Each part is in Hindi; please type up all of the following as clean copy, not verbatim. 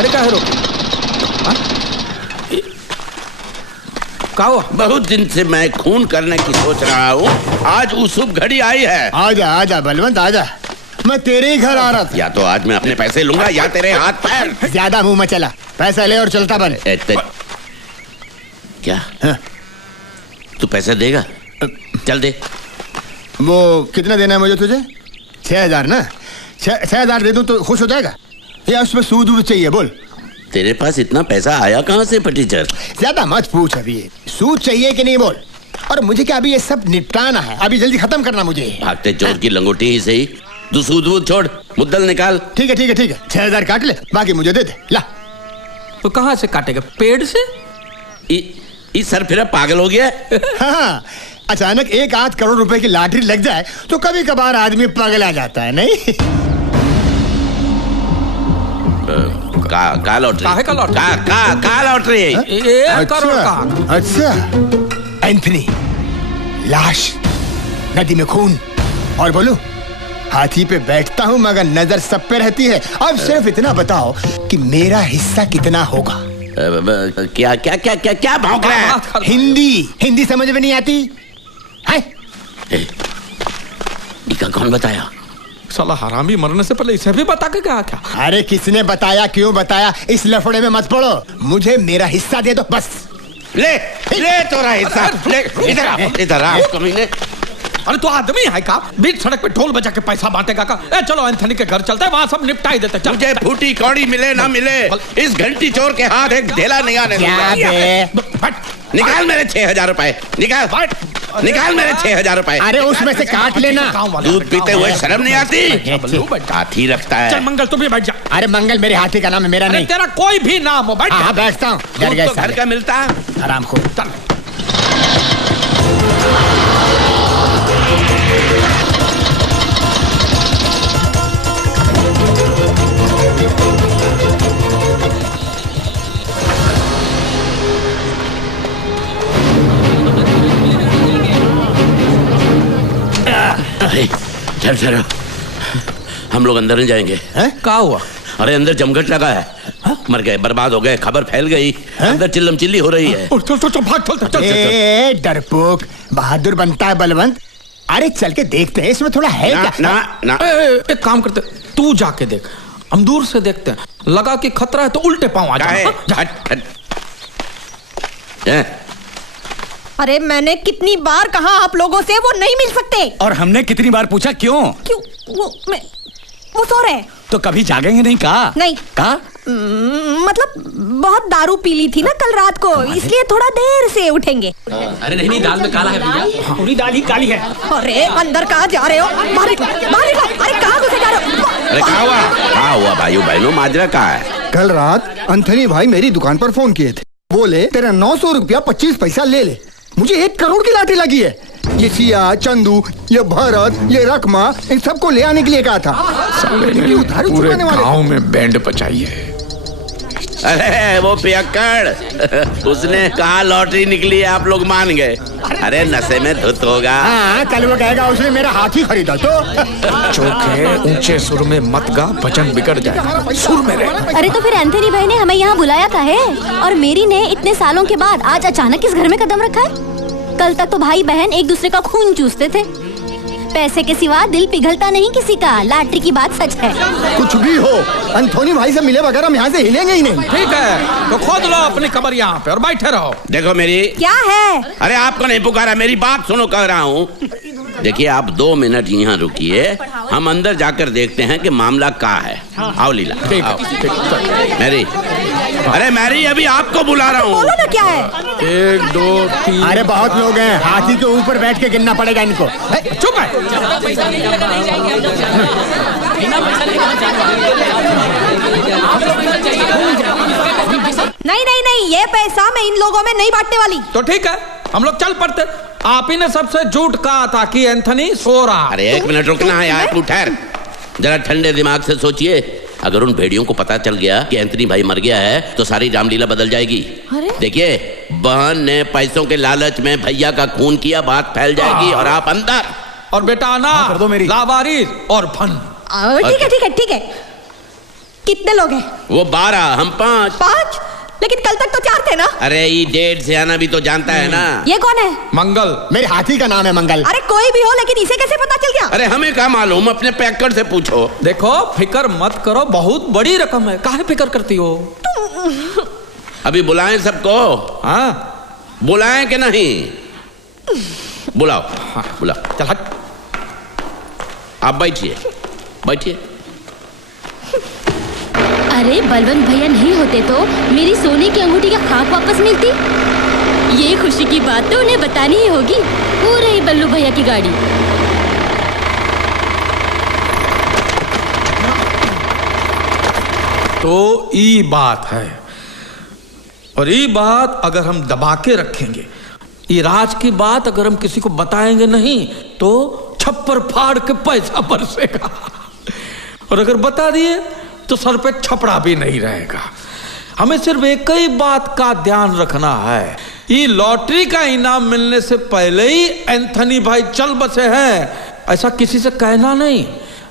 गाड़ी का है रोकी? क्या हुआ? बहुत दिन से मैं खून करने की सोच रहा हूँ, आज वो शुभ घड़ी आई है। आजा आजा बलवंत आजा, मैं तेरे ही घर आ रहा था। या तो आज मैं अपने पैसे लूंगा या तेरे हाथ पैर। ज्यादा मुंह मत चला, पैसा ले और चलता बन। क्या? हाँ? तू पैसा देगा? चल दे। वो कितना देना है मुझे तुझे? 6,000 ना? 6,000 दे दूं तो खुश हो जाएगा या उसमें सूद वूद चाहिए? बोल। तेरे पास इतना पैसा आया कहाँ से फटीचर? ज्यादा मत पूछ, अभी सूद चाहिए कि नहीं बोल। और मुझे क्या अभी ये सब निपटाना है, अभी जल्दी खत्म करना मुझे। भागते चोर की लंगोटी ही सही, तू सूद वूद छोड़, मुद्दल निकाल। ठीक है ठीक है ठीक है, 6,000 काट ले, बाकी मुझे दे दे। ला। तो कहाँ से काटेगा? पेड़ से? इस सर फिर पागल हो गया। हाँ, अचानक 1-8 करोड़ रुपए की लॉटरी लग जाए तो कभी कभार आदमी पागल आ जाता है, नहीं? का लॉटरी? का लॉटरी? का लॉटरी? 1 करोड़ का। अच्छा, एंथनी, लाश, नदी में खून, और बोलो हाथी पे बैठता हूँ मगर नजर सब पे रहती है। अब सिर्फ इतना बताओ कि मेरा हिस्सा कितना होगा? क्या क्या क्या क्या क्या भौंक रहा है? हिंदी समझ में नहीं आती है? इका कौन बताया? साला हरामी मरने से पहले इसे भी बता के गया क्या? अरे किसने बताया, क्यों बताया, इस लफड़े में मत पड़ो। मुझे मेरा हिस्सा दे दो बस। ले तोरा हिस्सा ले। इधर आ कमीने। अरे तो आदमी है का? बीच सड़क पे ढोल बजा के पैसा बांटेगा का? चलो एंथनी के घर चलते हैं, वहाँ सब निपटा ही देते। चल। मुझे फूटी कौड़ी मिले ना मिले, इस घंटी चोर के हाथ एक ढेला नहीं आने दूंगा। निकाल मेरे 6,000 रुपए, निकाल मेरे 6,000 रुपए। अरे उसमें से काट लेना। दूध पीते हुए शर्म नहीं आती? हाथी रखता है। चल मंगल, तू भी बैठ जा। अरे मंगल मेरे हाथी का नाम है, मेरा नहीं। तेरा कोई भी नाम हो, बैठ। हाँ बैठता हूँ। तो घर का मिलता है, आराम को। चल। चलो हम लोग अंदर नहीं जाएंगे। क्या हुआ? अरे अंदर जमघट लगा है। मर गए, बर्बाद हो गए, खबर फैल गई, अंदर चिल्लम चिल्ली हो रही है। चल भाग, चल। डरपोक बहादुर बनता है बलवंत। अरे चल के देखते हैं इसमें थोड़ा है क्या? ना। एक काम करते, तू जाके देख, हम दूर से देखते हैं, लगा कि खतरा है तो उल्टे पांव आ जाए। अरे मैंने कितनी बार कहा आप लोगों से वो नहीं मिल सकते। और हमने कितनी बार पूछा क्यों? वो सो रहे। तो कभी जागेंगे नहीं? कहा नहीं। कहा मतलब बहुत दारू पी ली थी ना कल रात को, इसलिए थोड़ा देर से उठेंगे। अरे नहीं, दाल में काला है भैया, पूरी दाल ही काली है। अरे अंदर कहाँ जा रहे हो? बाहर अरे कहाँ घुसे जा रहे हो? अरे क्या हुआ भाइयों बहनों, माजरा कहाँ है? कल रात एंथनी भाई मेरी दुकान पर फोन किए थे, बोले तेरा 900 रुपया 25 पैसा ले ले। मुझे 1 करोड़ की लाठी लगी है। ये सिया, चंदू, ये भरत, ये रकमा, इन सबको ले आने के लिए कहा था। पूरे गांव में बैंड बजाई है। अरे वो पियक्कड़, उसने कहा लॉटरी निकली है, आप लोग मान गए। अरे नशे में धुत होगा। हाँ, कल वो कहेगा उसने मेरा हाथी खरीदा तो। चौके ऊंचे सुर में मत गा, भजन बिगड़ जाएगा, सुर में रह। अरे तो फिर एंथनी भाई ने हमें यहाँ बुलाया था है, और मेरी ने इतने सालों के बाद आज अचानक इस घर में कदम रखा है। कल तक तो भाई बहन एक दूसरे का खून चूसते थे। पैसे के सिवा दिल पिघलता नहीं किसी का, लॉटरी की बात सच है। कुछ भी हो, एंथनी भाई से मिले बगैर हम यहाँ से हिलेंगे ही नहीं। ठीक है, तो खोद लो अपनी कब्र यहाँ पे और बैठे रहो। देखो मेरी। क्या है? अरे आपको नहीं पुकारा, मेरी बात सुनो, कह रहा हूँ। देखिए आप 2 मिनट यहाँ रुकिए, हम अंदर जाकर देखते हैं कि मामला क्या है। आओ लीला। मैरी, अरे मैरी अभी आपको बुला रहा हूँ। बोलो ना क्या है? 1 2 3। अरे बहुत लोग हैं, हाथी के ऊपर बैठ के गिनना पड़ेगा इनको। चुप है। नहीं, ये पैसा मैं इन लोगों में नहीं बांटने वाली। तो ठीक है, हम लोग चल पड़ते। आप ही ने सबसे झूठ कहा था कि एंथनी सो रहा। अरे 1 मिनट रुकना है यार, तू ठहर जरा, ठंडे दिमाग से सोचिए। अगर उन भेड़ियों को पता चल गया कि एंथनी भाई मर गया है तो सारी रामलीला बदल जाएगी। देखिए बहन ने पैसों के लालच में भैया का खून किया, बात फैल जाएगी और आप अंदर। और बेटा ना कर दो मेरी लावारिस और फन। ठीक है कितने लोग हैं? वो 12, हम 5। 5? लेकिन कल तक तो 4 थे ना? अरे ये डेढ़ से आना भी तो जानता है ना। ये कौन है? मंगल। मेरे हाथी का नाम है मंगल। अरे कोई भी हो, लेकिन इसे कैसे पता चल गया? अरे हमें क्या मालूम, अपने पैकर से पूछो। देखो फिक्र मत करो, बहुत बड़ी रकम है, काहे फिक्र करती हो? अभी बुलाएं सबको? हाँ बुलाएं कि नहीं? बुलाओ। हाँ। बुलाओ। चल हट। आप बैठिए, बैठिए। अरे बलवंत भैया नहीं होते तो मेरी सोने की अंगूठी का खाक वापस मिलती। ये खुशी की बात तो उन्हें बतानी ही होगी। वो रही बल्लू भैया की गाड़ी। तो ये बात है, और ये बात अगर हम दबा के रखेंगे, ये राज की बात अगर हम किसी को बताएंगे नहीं तो छप्पर फाड़ के पैसा बरसेगा, और अगर बता दिए तो सर पे छपड़ा भी नहीं रहेगा। हमें सिर्फ एक ही बात का ध्यान रखना है, ये लॉटरी का इनाम मिलने से पहले ही एंथनी भाई चल बसे हैं, ऐसा किसी से कहना नहीं।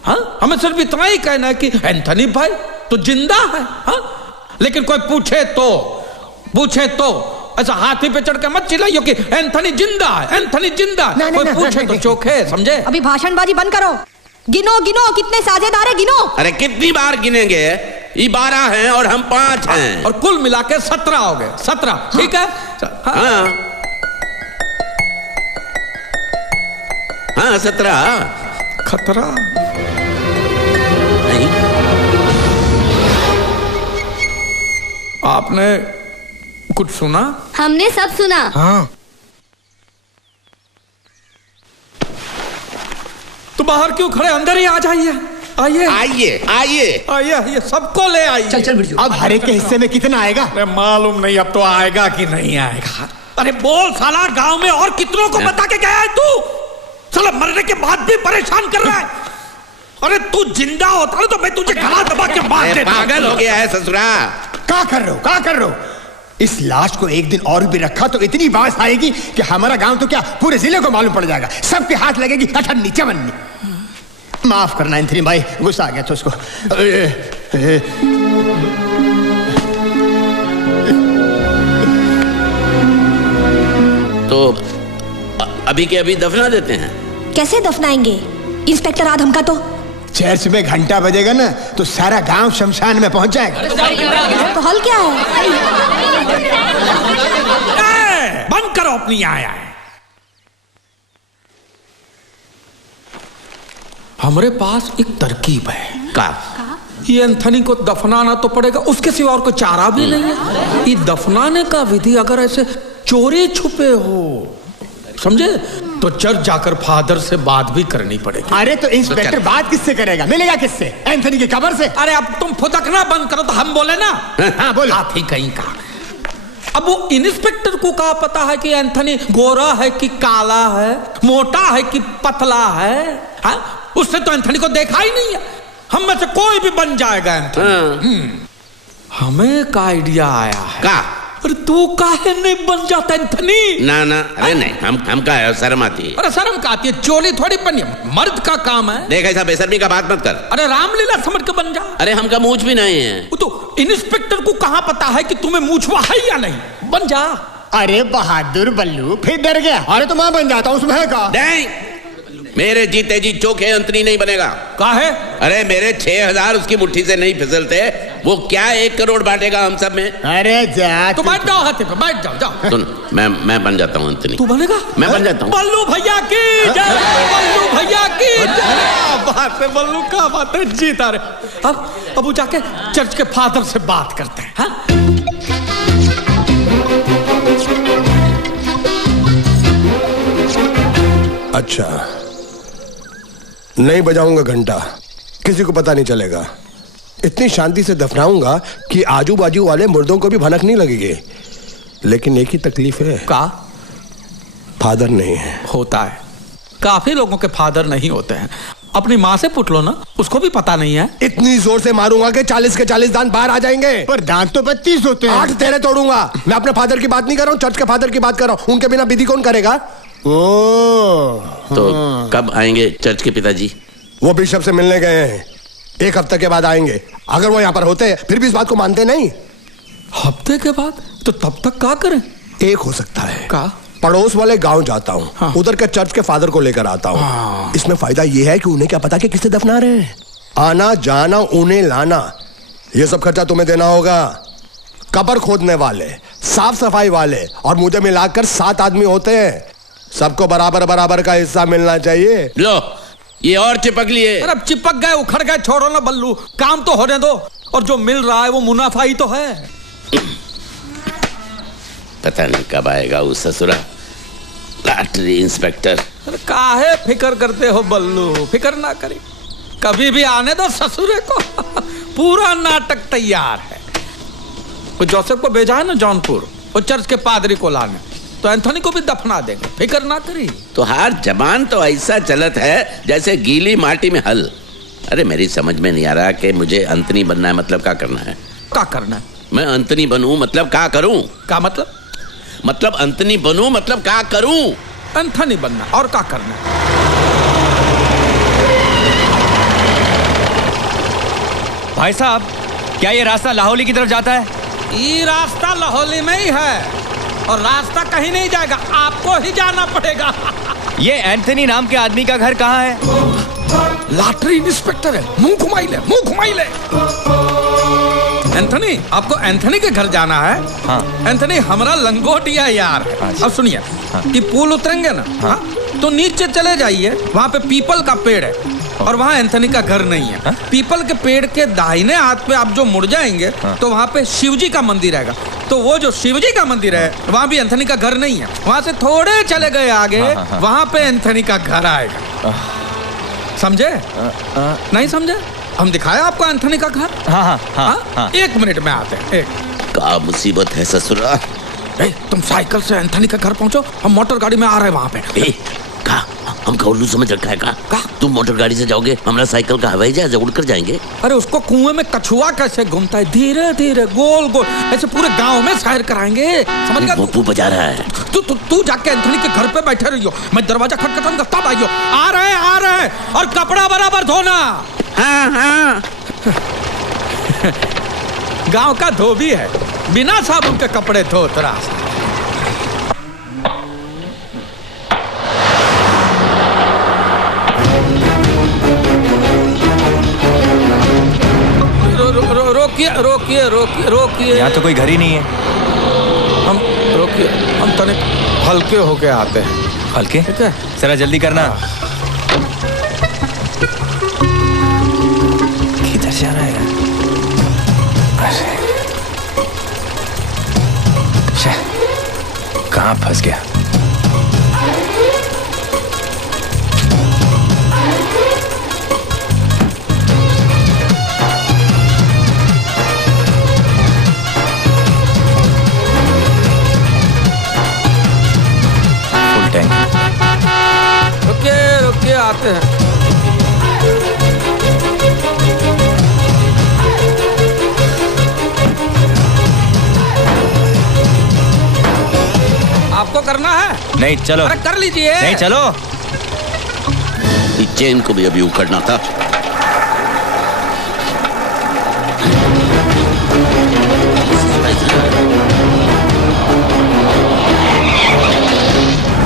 हाँ, हमें सिर्फ इतना ही कहना है कि एंथनी भाई तो जिंदा है। हाँ, लेकिन कोई पूछे तो ऐसा हाथी पे चढ़ के मत चिल्लाइयो कि एंथनी जिंदा है, एंथनी जिंदा है। कोई पूछे तो चोखे, समझे? अभी भाषणबाजी बंद करो। गिनो गिनो कितने साझेदार है, गिनो। अरे कितनी बार गिनेंगे? ये 12 हैं और हम 5 हैं। और कुल मिला के 17 हो गए। 17, ठीक है? हाँ हाँ 17। खतरा नहीं, आपने कुछ सुना? हमने सब सुना। हाँ, तो बाहर क्यों खड़े, अंदर ही आ जाइए। आइए आइए आइए। आइए आइए, सबको ले आइए। चल चल बिरजू। अब हर एक के हिस्से में कितना आएगा? अरे मालूम नहीं अब तो आएगा कि नहीं आएगा। अरे बोल साला, गांव में और कितनों को बता के गया है तू? साला मरने के बाद भी परेशान कर रहा है। अरे तू जिंदा होता तो मैं तुझे गला दबा के मार देता। पागल हो गया है ससुरा। क्या कर रहे हो? इस लाश को एक दिन और भी रखा तो इतनी बात आएगी कि हमारा गांव तो क्या पूरे जिले को मालूम पड़ जाएगा। सबके हाथ लगेगी अठन्नी चवन्नी। माफ करना एंथनी भाई, गुस्सा आ गया था उसको। तो अभी के अभी दफना देते हैं। कैसे दफनाएंगे इंस्पेक्टर आदम का? तो चर्च में घंटा बजेगा ना तो सारा गांव शमशान में पहुंच जाएगा। तो हल क्या है? बंद करो अपनी आया है। हमारे पास एक तरकीब है। का ये एंथनी को दफनाना तो पड़ेगा, उसके सिवा और कोई चारा भी नहीं है। ये दफनाने का विधि अगर ऐसे चोरी छुपे हो, समझे, तो चर्च जाकर फादर से बात भी करनी पड़ेगी। अरे तो इंस्पेक्टर बात किससे करेगा? मिलेगा किससे? एंथनी की कब्र से। अरे अब तुम फुदकना बंद करो तो हम बोले ना। हाँ बोलो। हाथी कहीं का। अब वो इंस्पेक्टर को क्या पता है कि एंथनी गोरा है कि काला है, मोटा है कि पतला है? हाँ? उसने तो एंथनी को देखा ही नहीं है। हम में से कोई भी बन जाएगा एंथनी। हमें का आइडिया आया है। का? अरे तू काहे नहीं बन जाता एंथनी? ना ना, अरे नहीं, हम का है, शर्म आती है। अरे शर्म का आती है? चोली थोड़ी बनी, मर्द का काम है। देख ऐसा बेशर्मी का बात मत कर। अरे रामलीला समझ के बन जा। अरे हमका मूछ भी नहीं है। वो तो इंस्पेक्टर को कहाँ पता है कि तुम्हें मूछवा है या नहीं? बन जा। अरे बहादुर बल्लू, फिर डर गया। अरे तो मैं बन जाता हूँ उसमें का। नहीं, मेरे जीते जी चोखे अंतरी नहीं बनेगा। काहे? अरे मेरे 6000 उसकी मुट्ठी से नहीं फिसलते। वो क्या 1 करोड़ बांटेगा हम सब में? अरे जा तो बैठ जाओ, हाथी पे बैठ जाओ। जाओ, सुन, मैं बन जाता हूँ अंतनी। तू बनेगा? मैं बन जाता हूँ। बल्लू भैया की जय, बल्लू भैया की जय। बात है बल्लू, का बात है, जीता रे। अब वो जाके चर्च के फादर से बात करते हैं। हाँ? अच्छा, नहीं बजाऊंगा घंटा, किसी को पता नहीं चलेगा। इतनी शांति से दफनाऊंगा कि आजू बाजू वाले मुर्दों को भी भनक नहीं लगेगी। लेकिन एक ही तकलीफ है। का? फादर नहीं है। होता है, काफी लोगों के फादर नहीं होते हैं। अपनी माँ से पूछ लो ना, उसको भी पता नहीं है। इतनी जोर से मारूंगा कि 40 के 40 दांत बाहर आ जाएंगे। पर दांत तो 32 होते हैं। 8 तेरे तोड़ूंगा। मैं अपने फादर की बात नहीं कर रहा हूँ, चर्च के फादर की बात कर रहा हूँ। उनके बिना विधि कौन करेगा? तो कब आएंगे चर्च के पिताजी? वो बिशप से मिलने गए हैं। 1 हफ्ते के बाद आएंगे। अगर वो यहाँ पर होते फिर भी इस बात को मानते नहीं। हफ्ते के बाद? तो तब तक क्या करें? एक हो सकता है, का पड़ोस वाले गांव जाता हूँ। हाँ। उधर के चर्च के फादर को लेकर आता हूँ। हाँ। इसमें फायदा ये है कि उन्हें क्या पता कि किसे दफना रहे हैं। आना जाना उन्हें लाना ये सब खर्चा तुम्हें देना होगा। कब्र खोदने वाले, साफ सफाई वाले और मुझे मिलाकर 7 आदमी होते हैं। सबको बराबर बराबर का हिस्सा मिलना चाहिए। लो ये और चिपक लिए। अरे अब चिपक गए, उखड़ गए, छोड़ो ना बल्लू, काम तो होने दो। और जो मिल रहा है वो मुनाफा ही तो है। पता नहीं कब आएगा वो ससुरा लॉटरी इंस्पेक्टर। अरे काहे फिक्र करते हो बल्लू, फिक्र ना करी, कभी भी आने दो ससुरे को। पूरा नाटक तैयार है। वो जोसेफ को भेजा है ना जौनपुर, वो चर्च के पादरी को लाने, तो एंथोनी को भी दफना देंगे, फिक्र ना करी। तो हर जबान तो ऐसा चलत है जैसे गीली माटी में हल। अरे मेरी समझ में नहीं आ रहा कि मुझे एंथोनी बनना है, मतलब क्या करना है? क्या करना है? मैं एंथोनी बनूं मतलब क्या करूं? क्या मतलब? मतलब एंथोनी बनूं मतलब क्या करूं? एंथोनी बनना और क्या करना है? भाई साहब, क्या ये रास्ता लाहौली की तरफ जाता है? ये रास्ता लाहौली में ही है और रास्ता कहीं नहीं जाएगा, आपको ही जाना पड़ेगा। ये एंथनी नाम के आदमी का घर कहाँ है? लॉटरी इंस्पेक्टर है, मुंह घुमाई ले, मुंह घुमाई ले। एंथनी, आपको एंथनी के घर जाना है? हाँ। एंथनी हमारा लंगोटिया यार। हाँ। अब सुनिए, हाँ। ये पुल उतरेंगे ना, हाँ? तो नीचे चले जाइए, वहाँ पे पीपल का पेड़ है और वहाँ एंथनी का घर नहीं है। हाँ? पीपल के पेड़ के दाहिने हाथ पे आप जो मुड़ जाएंगे, हाँ। तो वहाँ पे शिवजी का मंदिर आएगा। तो वो जो शिवजी का मंदिर है, वहाँ भी एंथनी का घर नहीं है। वहाँ से थोड़े चले गए आगे, हाँ, हाँ, हाँ। वहाँ पे एंथनी का घर आएगा। समझे? नहीं समझे? हम दिखाया आपको एंथनी का घर? हाँ हाँ हाँ, हाँ। 1 मिनट में आते हैं। क्या मुसीबत है ससुरा। तुम साइकिल से एंथनी के घर पहुंचो, हम मोटर गाड़ी में आ रहे हैं वहाँ पे। हमका उल्लू समझ रखा है का? तुम मोटर गाड़ी से जाओगे, हमारा साइकिल का हवाई जहाज उड़कर जाएंगे। अरे उसको कुएं में कछुआ कैसे घूमता है, धीरे धीरे गोल गोल ऐसे पूरे गांव में सैर कराएंगे, समझ गया? वो बजा रहा है। तू जाके एंथनी के घर पे बैठे रहियो, मैं दरवाजा खटखटाऊंगा तब आइयो। आ रहे हैं और कपड़ा बराबर धोना। हाँ हाँ। गांव का धोबी है, बिना साबुन के कपड़े धोत रहा। रोकिए। यहाँ तो कोई घर ही नहीं है। हम तनिक हल्के होके आते हैं। हल्के? ठीक है, जरा जल्दी करना। किधर जाना है? कहाँ फंस गया? रुकिए आते हैं। आपको करना है? नहीं, चलो। अरे कर लीजिए। नहीं, चलो। इस चेन को भी अभी उखड़ना था।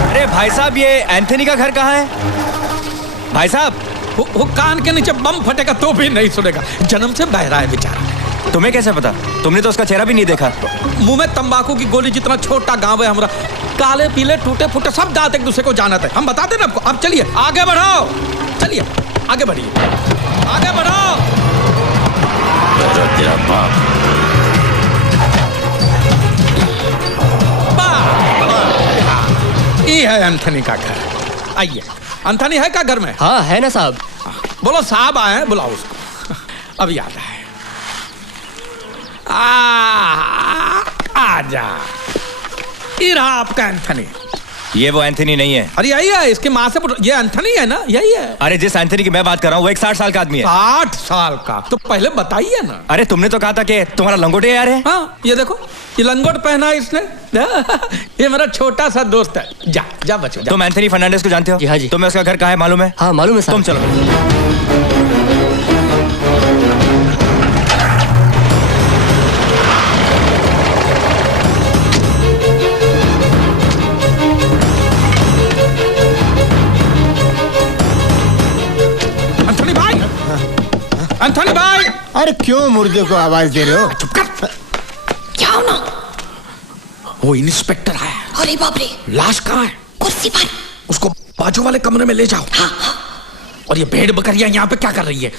अरे भाई साहब, ये एंथनी का घर कहाँ है? भाई साहब, वो कान के नीचे बम फटेगा तो भी नहीं सुनेगा, जन्म से बहरा है बेचारा। तुम्हें कैसे पता? तुमने तो उसका चेहरा भी नहीं देखा। मुंह में तंबाकू की गोली जितना छोटा गांव है हमारा, काले पीले टूटे फूटे सब दांत एक दूसरे को जानते हैं। हम बताते ना आपको। अब चलिए आगे बढ़ाओ, चलिए आगे बढ़िए, आगे बढ़ाओ। तेरा बाप। ये है एंथनी का घर। आइए। एंथनी है क्या घर में? हाँ है ना साहब। बोलो साहब आए हैं, बुलाओ उसको। अब याद आए। आजा। ये रहा आपका एंथनी। ये वो एंथनी नहीं है। अरे यही है, इसके माँ से ये एंथनी है ना, यही है। अरे जिस एंथनी की मैं बात कर रहा हूँ वो एक 60 साल का आदमी है। 60 साल का? तो पहले बताइए ना। अरे तुमने तो कहा था कि तुम्हारा लंगोटे यार है। हाँ, ये देखो, ये लंगोट पहना है इसने। ये मेरा छोटा सा दोस्त है। जा बच्चो जा। तुम एंथनी फर्नांडिस को जानते हो? जी हाँ जी। तुम्हें उसका घर कहाँ है मालूम है? हाँ मालूम है साहब। तुम चलो। एंथनी भाई। अरे क्यों मुर्दे को आवाज दे रहे हो? चुप कर। क्या हो ना? वो इंस्पेक्टर आया। अरे बाप रे। लाश कहाँ है? कुर्सी पर। उसको बाजू वाले कमरे में ले जाओ। हाँ हाँ। और ये भेड़ बकरियां यहाँ पे क्या कर रही है?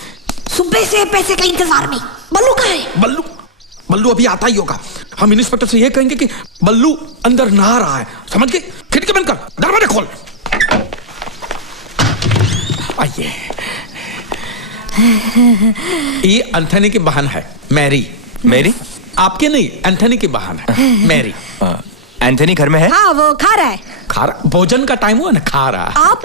सुबह से पैसे के इंतजार में। बल्लू कहाँ है? बल्लू बल्लू अभी आता ही होगा। हम इंस्पेक्टर से ये कहेंगे कि बल्लू अंदर नहा रहा है, समझ गए? खिड़की बंद कर, दरवाजा खोल। आइए। ये एंथनी की बहन है मैरी। मेरी? आपके नहीं, एंथनी की बहन है मैरी। एंथनी घर में है? हाँ वो खा रहा है। खा रहा? भोजन का टाइम हुआ ना, खा रहा। आप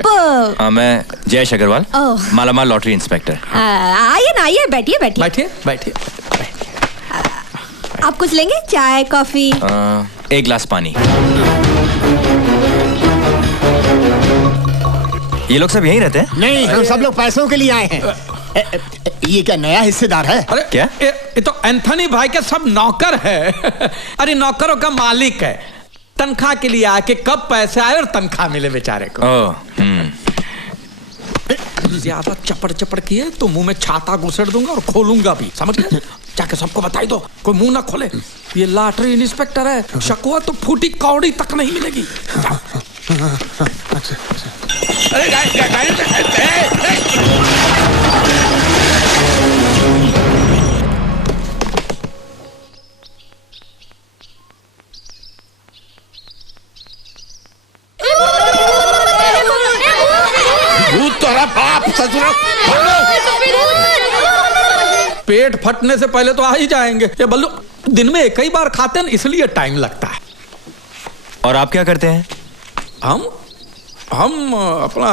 मैं जयेश अग्रवाल, ओह। मालामाल लॉटरी इंस्पेक्टर। आइए ना, आइए, बैठिए बैठिए। बैठिए बैठिए। आप कुछ लेंगे? चाय कॉफी? एक गिलास पानी। ये लोग सब यहीं रहते हैं? नहीं, हम सब लोग पैसों के लिए आए हैं। ये क्या नया हिस्सेदार है? अरे क्या? ये तो एंथनी भाई के सब नौकर है। अरे नौकरों का मालिक है। तनख्वाह के लिए आके कब पैसे आए और तनख्वाह मिले बेचारे को। ज्यादा चपड़ चपड़ किए तो मुंह में छाता घुसेड़ दूंगा और खोलूंगा भी, समझ गए? जाके सबको बताई दो, कोई मुंह ना खोले। ये लॉटरी इंस्पेक्टर है, शकुआ तो फूटी कौड़ी तक नहीं मिलेगी। पेट फटने से पहले तो आ ही जाएंगे। ये बल्लू दिन में एक ही बार खाते हैं, इसलिए टाइम लगता है। और आप क्या करते हैं? हम अपना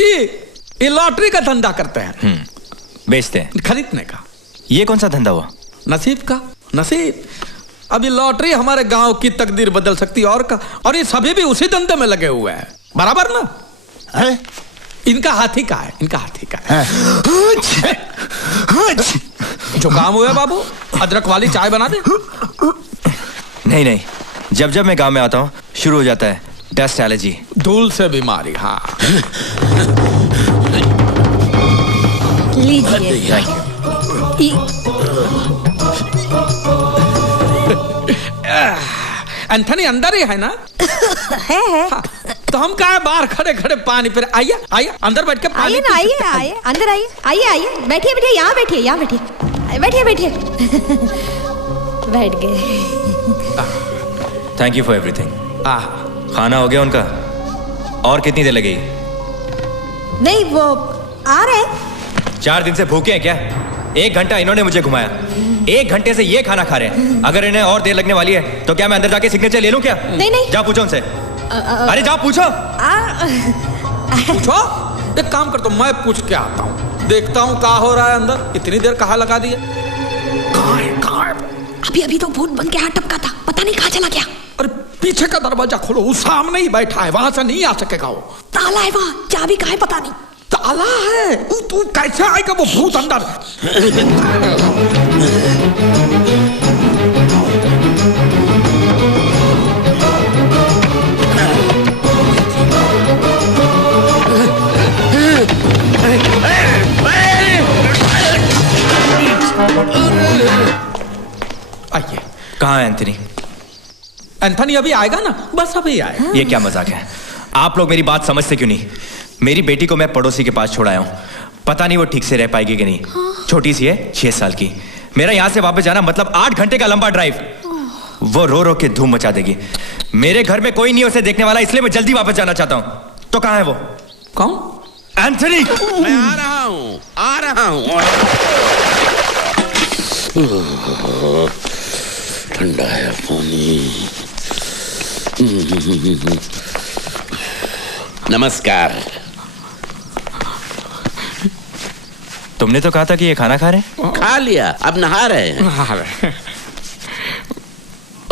ये लॉटरी का धंधा करते हैं। बेचते हैं? खरीदने का। ये कौन सा धंधा हुआ? नसीब का। नसीब। अभी लॉटरी हमारे गांव की तकदीर बदल सकती है और ये सभी भी उसी धंधे में लगे हुए हैं, बराबर ना? है? इनका हाथी का है, इनका हाथी का है। जो काम हुआ बाबू, अदरक वाली चाय बना दे। नहीं नहीं, जब जब मैं गांव में आता हूँ शुरू हो जाता है डस्ट एलर्जी, धूल से बीमारी। हाँ लीजिए। एंथनी अंदर ही है ना? है। हाँ, तो हम कहा बाहर खड़े खड़े पानी पे। आइए आइए अंदर बैठ के पानी आइए ना, आइए आइए, अंदर आइए, आइए आइए, बैठिए बैठिए, यहाँ बैठिए, यहाँ बैठिए, बैठिए बैठिए। बैठ गए। Thank you for everything. खाना हो गया उनका? और कितनी देर लगेगी? नहीं वो आ रहे हैं। 4 दिन से भूखे हैं क्या? 1 घंटा इन्होंने मुझे घुमाया, 1 घंटे से ये खाना खा रहे हैं। अगर इन्हें और देर लगने वाली है तो क्या मैं अंदर जाके सिग्नेचर ले लूं क्या? नहीं नहीं, जा पूछो उनसे। अरे जा पूछो। पूछो। एक काम करता हूँ, मैं पूछ के आता हूँ, देखता हूँ क्या हो रहा है अंदर। इतनी देर कहाँ लगा दी है? कहाँ है? कहाँ है? अभी अभी तो भूत बन के हाथ टपका था, पता नहीं कहाँ चला गया। अरे पीछे का दरवाजा खोलो, वो सामने ही बैठा है, वहां से नहीं आ सकेगा वो। ताला है वहाँ, चाबी कहाँ है पता नहीं। ताला है? तू कैसे आएगा वो भूत अंदर? आइए। कहाँ है एंथनी? एंथनी अभी आएगा ना, बस अभी आएगा। ये क्या मजाक है? आप लोग मेरी बात समझते क्यों नहीं? मेरी बेटी को मैं पड़ोसी के पास छोड़ आया हूँ, पता नहीं वो ठीक से रह पाएगी कि नहीं। छोटी सी है, 6 साल की। मेरा यहाँ से वापस जाना मतलब 8 घंटे का लंबा ड्राइव। वो रो रो के धूम मचा देगी। मेरे घर में कोई नहीं उसे देखने वाला, इसलिए मैं जल्दी वापस जाना चाहता हूँ। तो कहाँ है वो? कौन? एंथनी। मैं आ रहा हूँ, आ रहा हूँ। ठंडा है पानी। नमस्कार। तुमने तो कहा था कि ये खाना खा रहे हैं। खा लिया, अब नहा रहे हैं।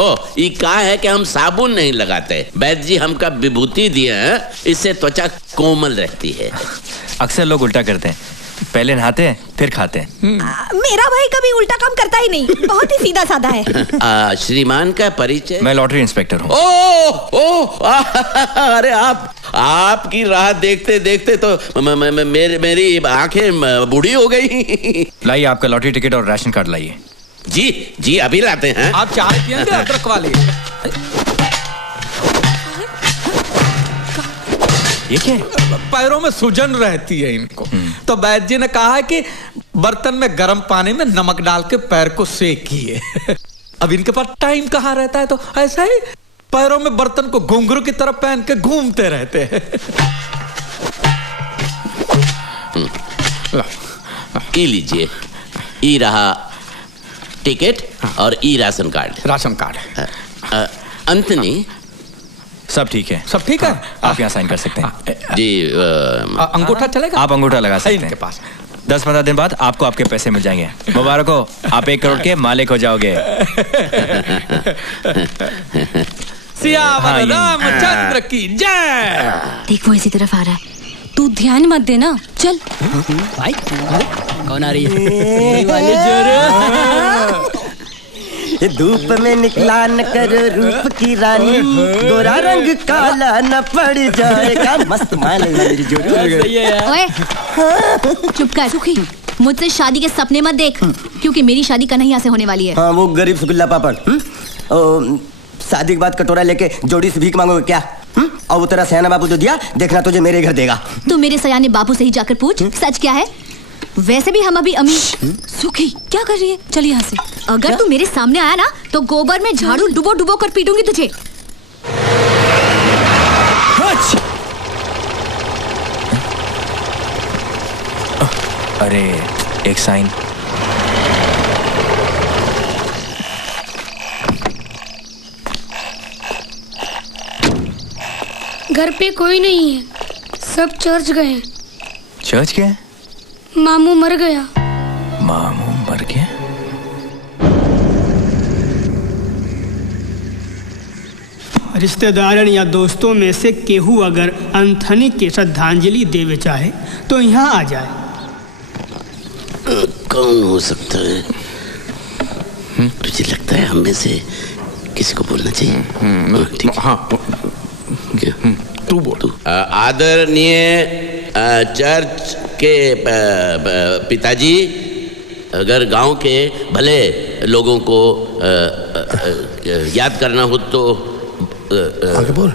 ओ, ये कहा है कि हम साबुन नहीं लगाते। वैद्य जी हमका विभूति दिए हैं, इससे त्वचा कोमल रहती है। अक्सर लोग उल्टा करते हैं, पहले नहाते हैं फिर खाते हैं। मेरा भाई कभी उल्टा काम करता ही नहीं, बहुत ही सीधा साधा है। श्रीमान का परिचय? मैं लॉटरी इंस्पेक्टर हूँ। ओ, अरे आपकी राह देखते देखते तो मेरी आंखें बूढ़ी हो गई। लाइए आपका लॉटरी टिकट और राशन कार्ड लाइए। जी जी अभी लाते हैं। आप चाय पियेंगे अदरक वाली? ये क्या है? पैरों में सूजन रहती है इनको, तो वैद्य जी ने कहा है कि बर्तन में गर्म पानी में नमक डाल के पैर को सेकिए। अब इनके पास टाइम कहाँ रहता है, तो ऐसा ही पैरों में बर्तन को घुंघरू की तरफ पहन के घूमते रहते हैं। ई लीजिए, ई रहा टिकट और ई राशन कार्ड। Ration card. अंतनी सब ठीक है? सब ठीक है। आप यहाँ साइन कर सकते हैं। जी अंगूठा चलेगा? आप अंगूठा लगा सकते हैं। इनके पास 10-15 दिन बाद आपको आपके पैसे मिल जाएंगे। मुबारक हो, आप 1 करोड़ के मालिक हो जाओगे। सियावर रामचंद्र की जय। देख वो इसी तरफ आ रहा है, तू ध्यान मत देना। चल भाई कौन आ रही है? ये धूप में निकला न कर रूप की रानी, गोरा रंग काला न पड़ जाएगा। मस्त माल है मेरी जोड़ी। ओए चुप कर सुखी, मुझसे शादी के सपने मत देख, क्योंकि मेरी शादी कन्हैया से होने वाली है। हाँ वो गरीब सुगुल्ला पापड़। शादी के बाद कटोरा लेके जोड़ी से भीख मांगोगे क्या? और वो तेरा सयाना बापू जो दिया, देखना तुझे मेरे घर देगा। तू मेरे सयाने बापू से ही जाकर पूछ सच क्या है। वैसे भी हम अभी अमीर। सुखी क्या कर रही है? चल यहाँ से। अगर तू मेरे सामने आया ना तो गोबर में झाड़ू डुबो डुबो कर पीटूंगी तुझे। अरे एक साइन। घर पे कोई नहीं है, सब चर्च गए। चर्च गए? मामू मर गया। मामू मर गया? रिश्तेदारन या दोस्तों में से केहू अगर अंथनी के श्रद्धांजलि देवे चाहे तो यहाँ आ जाए। कौन हो सकता है? तुझे लगता है हम में से किसी को बोलना चाहिए? ठीक है। हाँ तू बोल। आदरणीय चर्च के पिताजी, अगर गांव के भले लोगों को याद करना हो तो आगे बोल।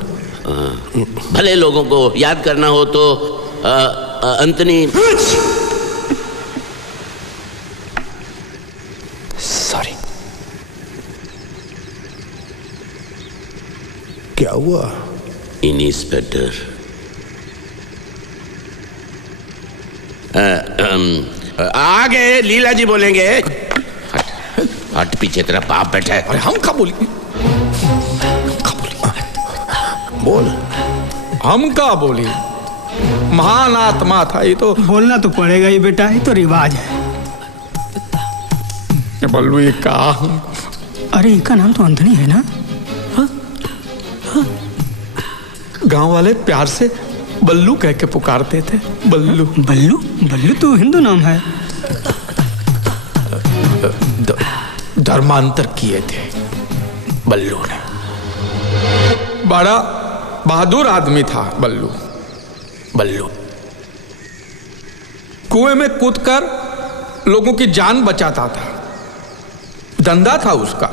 भले लोगों को याद करना हो तो अंतनी। सॉरी। क्या हुआ? इंस्पेक्टर आगे लीला जी बोलेंगे। हट पीछे, तेरा बाप बैठा है। अरे हम कब बोली? बोल। हम का बोली? महान आत्मा था ये तो। बोलना तो पड़ेगा ही बेटा, ये तो रिवाज है। बल्लू ये का? अरे इनका नाम तो अंथनी है ना? गांव वाले प्यार से बल्लू कह के पुकारते थे। बल्लू बल्लू? बल्लू तो हिंदू नाम है। धर्मांतर किए थे बल्लू ने। बड़ा बहादुर आदमी था बल्लू। बल्लू कुएं में कूदकर लोगों की जान बचाता था। धंधा था उसका,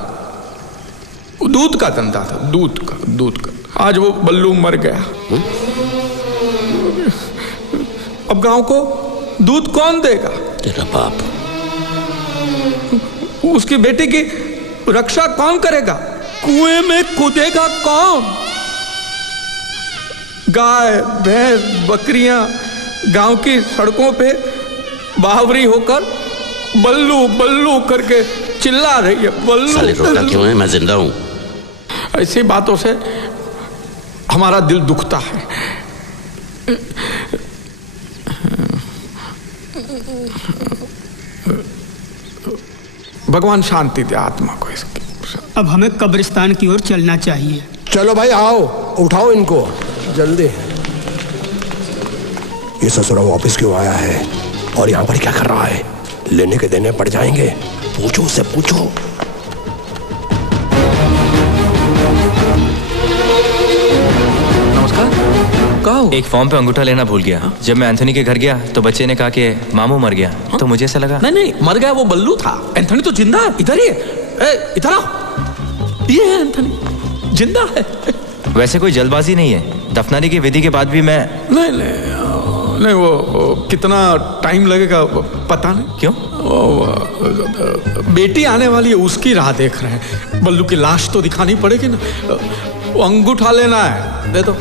दूध का धंधा था। दूध का। आज वो बल्लू मर गया। अब गांव को दूध कौन देगा? तेरा बाप। उसकी बेटी की रक्षा कौन करेगा? कुएं में कूदेगा कौन? गाय भैंस बकरियां गांव की सड़कों पे बावरी होकर बल्लू बल्लू करके चिल्ला रही है। बल्लू। साले रोता क्यों है? मैं जिंदा हूं। ऐसी बातों से हमारा दिल दुखता है। भगवान शांति दे आत्मा को इसकी। अब हमें कब्रिस्तान की ओर चलना चाहिए। चलो भाई आओ, उठाओ इनको जल्दी। ये ससुरा वापस क्यों आया है और यहाँ पर क्या कर रहा है? लेने के देने पड़ जाएंगे। पूछो उससे, पूछो। नमस्कार। क्या हुआ? एक फॉर्म पे अंगूठा लेना भूल गया। जब मैं एंथनी के घर गया तो बच्चे ने कहा कि मामू मर गया। तो मुझे ऐसा लगा नहीं मर गया वो बल्लू था। एंथनी तो जिंदा है। इधर ही है, इधर आओ। ये है एंथनी, जिंदा है। वैसे कोई जल्दबाजी नहीं है। दफनाने की विधि के बाद भी मैं नहीं वो कितना टाइम लगेगा पता नहीं। क्यों? बेटी आने वाली है, उसकी राह देख रहे हैं। बल्लू की लाश तो दिखानी पड़ेगी ना। वो अंगूठा लेना है, दे दो।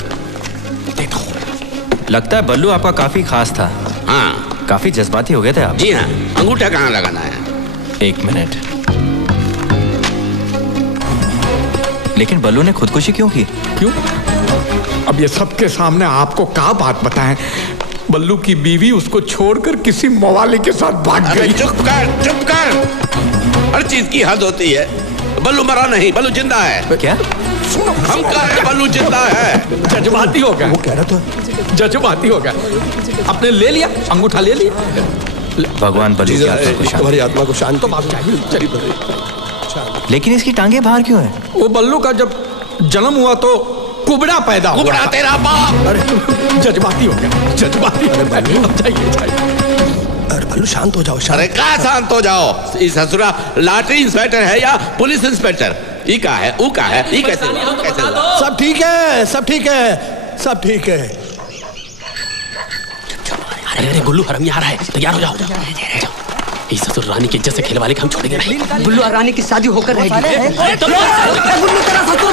लगता है बल्लू आपका काफी खास था। हाँ, काफी जज्बाती हो गए थे आप। जी हाँ। अंगूठा कहाँ लगाना है? 1 मिनट। लेकिन बल्लू ने खुदकुशी क्यों की? क्यों? अब ये सबके सामने आपको क्या बात बताएं? बल्लू की बीवी उसको छोड़कर किसी मवाली के साथ भाग गई। चुप कर। हर चीज की हद होती है। बल्लू मरा नहीं, बल्लू जिंदा है। क्या? हम कहा बल्लू जिंदा है। जज्बाती हो गया। वो कह रहा था जज्बाती हो गया। आपने ले लिया अंगूठा, ले लिया। भगवान बल्लू की आत्मा को शांति। तुम्हारी आत्मा को शांति। लेकिन इसकी टांगे बाहर क्यों है? वो बल्लू का जब जन्म हुआ तो कुबड़ा पैदा हुआ। कुबड़ा तेरा बाप। अरे जज्बाती हो गया, जज्बाती हो गया। अब जाइए। अरे बल्लू शांत हो जाओ। अरे कहाँ शांत हो जाओ? इस ससुरा लॉटरी इंस्पेक्टर है या पुलिस इंस्पेक्टर? ई का है, ऊ का है, ई कैसे हुआ? सब ठीक है, सब ठीक है, सब ठीक है। अरे गुल्लू हरम आ रहा है, तैयार हो जाओ। इस ससुर रानी की इज्जत से खिलवाने का हम छोड़ेंगे नहीं। गुल्लू और रानी की शादी होकर रहेगी। गुल्लू तेरा ससुर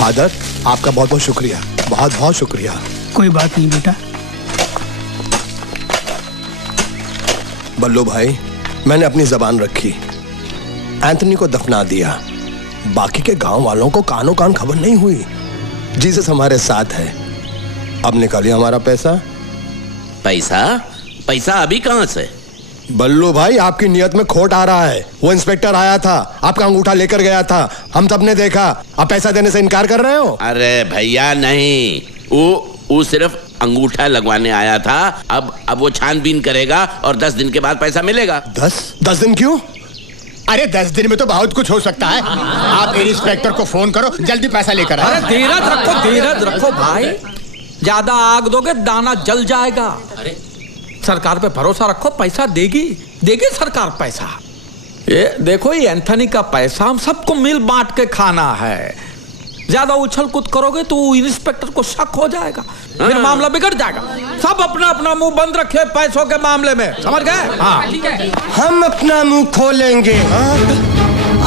फादर, आपका बहुत बहुत शुक्रिया, बहुत बहुत शुक्रिया। कोई बात नहीं बेटा। बल्लू भाई, मैंने अपनी जबान रखी, एंथनी को दफना दिया। बाकी के गांव वालों को कानो कान खबर नहीं हुई। जीसस हमारे साथ है। अब निकालिए हमारा पैसा। पैसा? पैसा अभी कहाँ से? बल्लू भाई, आपकी नियत में खोट आ रहा है। वो इंस्पेक्टर आया था, आपका अंगूठा लेकर गया था, हम सबने देखा। आप पैसा देने से इनकार कर रहे हो? अरे भैया नहीं, वो सिर्फ अंगूठा लगवाने आया था। अब वो छानबीन करेगा और 10 दिन के बाद पैसा मिलेगा। 10 दिन क्यों? अरे 10 दिन में तो बहुत कुछ हो सकता है। आप इंस्पेक्टर को फोन करो, जल्दी पैसा लेकर आओ। अरे धीरज रखो भाई। ज्यादा आग दोगे दाना जल जाएगा। अरे सरकार पे भरोसा रखो, पैसा देगी सरकार पैसा। ये देखो, ये एंथनी का पैसा हम सबको मिल बांट के खाना है। ज्यादा उछल कूद करोगे तो इंस्पेक्टर को शक हो जाएगा, फिर मामला बिगड़ जाएगा। सब अपना अपना मुंह बंद रखे पैसों के मामले में, समझ गए? हाँ, हम अपना मुंह खोलेंगे।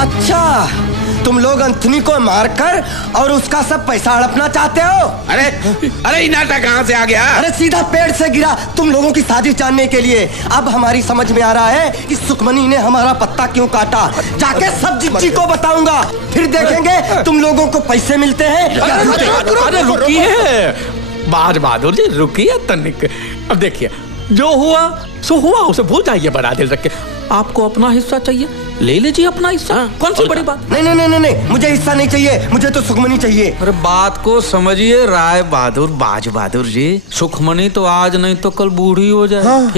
अच्छा, तुम लोग एंथनी को मारकर और उसका सब पैसा हड़पना चाहते हो? अरे नाटक कहाँ से आ गया? अरे सीधा पेड़ से गिरा तुम लोगों की साजिश जानने के लिए। अब हमारी समझ में आ रहा है कि सुखमनी ने हमारा पत्ता क्यों काटा। जाके सब जिज्जी को बताऊंगा, फिर देखेंगे तुम लोगों को पैसे मिलते हैं। अरे रुकिए बाज बहादुर जी, रुकिए तनिक। अब देखिए, जो हुआ सो हुआ, उसे भूल जाइए बड़ा दिल रख के। आपको अपना हिस्सा चाहिए, ले लीजिए अपना हिस्सा। कौन सी बड़ी बात? नहीं, मुझे हिस्सा नहीं चाहिए, मुझे तो सुखमनी चाहिए। अरे बात को समझिए राय बहादुर, बाज बहादुर जी। सुखमनी तो आज नहीं तो कल बूढ़ी हो जाए। हाँ।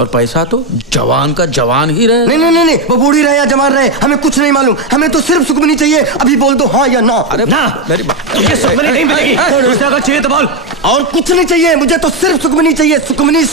और पैसा तो जवान का जवान ही रहे। नहीं, वो बूढ़ी रहे या जवान रहे हमें कुछ नहीं मालूम। हमें तो सिर्फ सुखमनी चाहिए। अभी बोल दो हाँ या ना। अरे ना, मेरी बात, तुझे सुखमनी नहीं मिलेगी। अगर चाहिए तो बोल। और कुछ नहीं चाहिए, मुझे तो सिर्फ सुखमनी चाहिए। सुखमनी।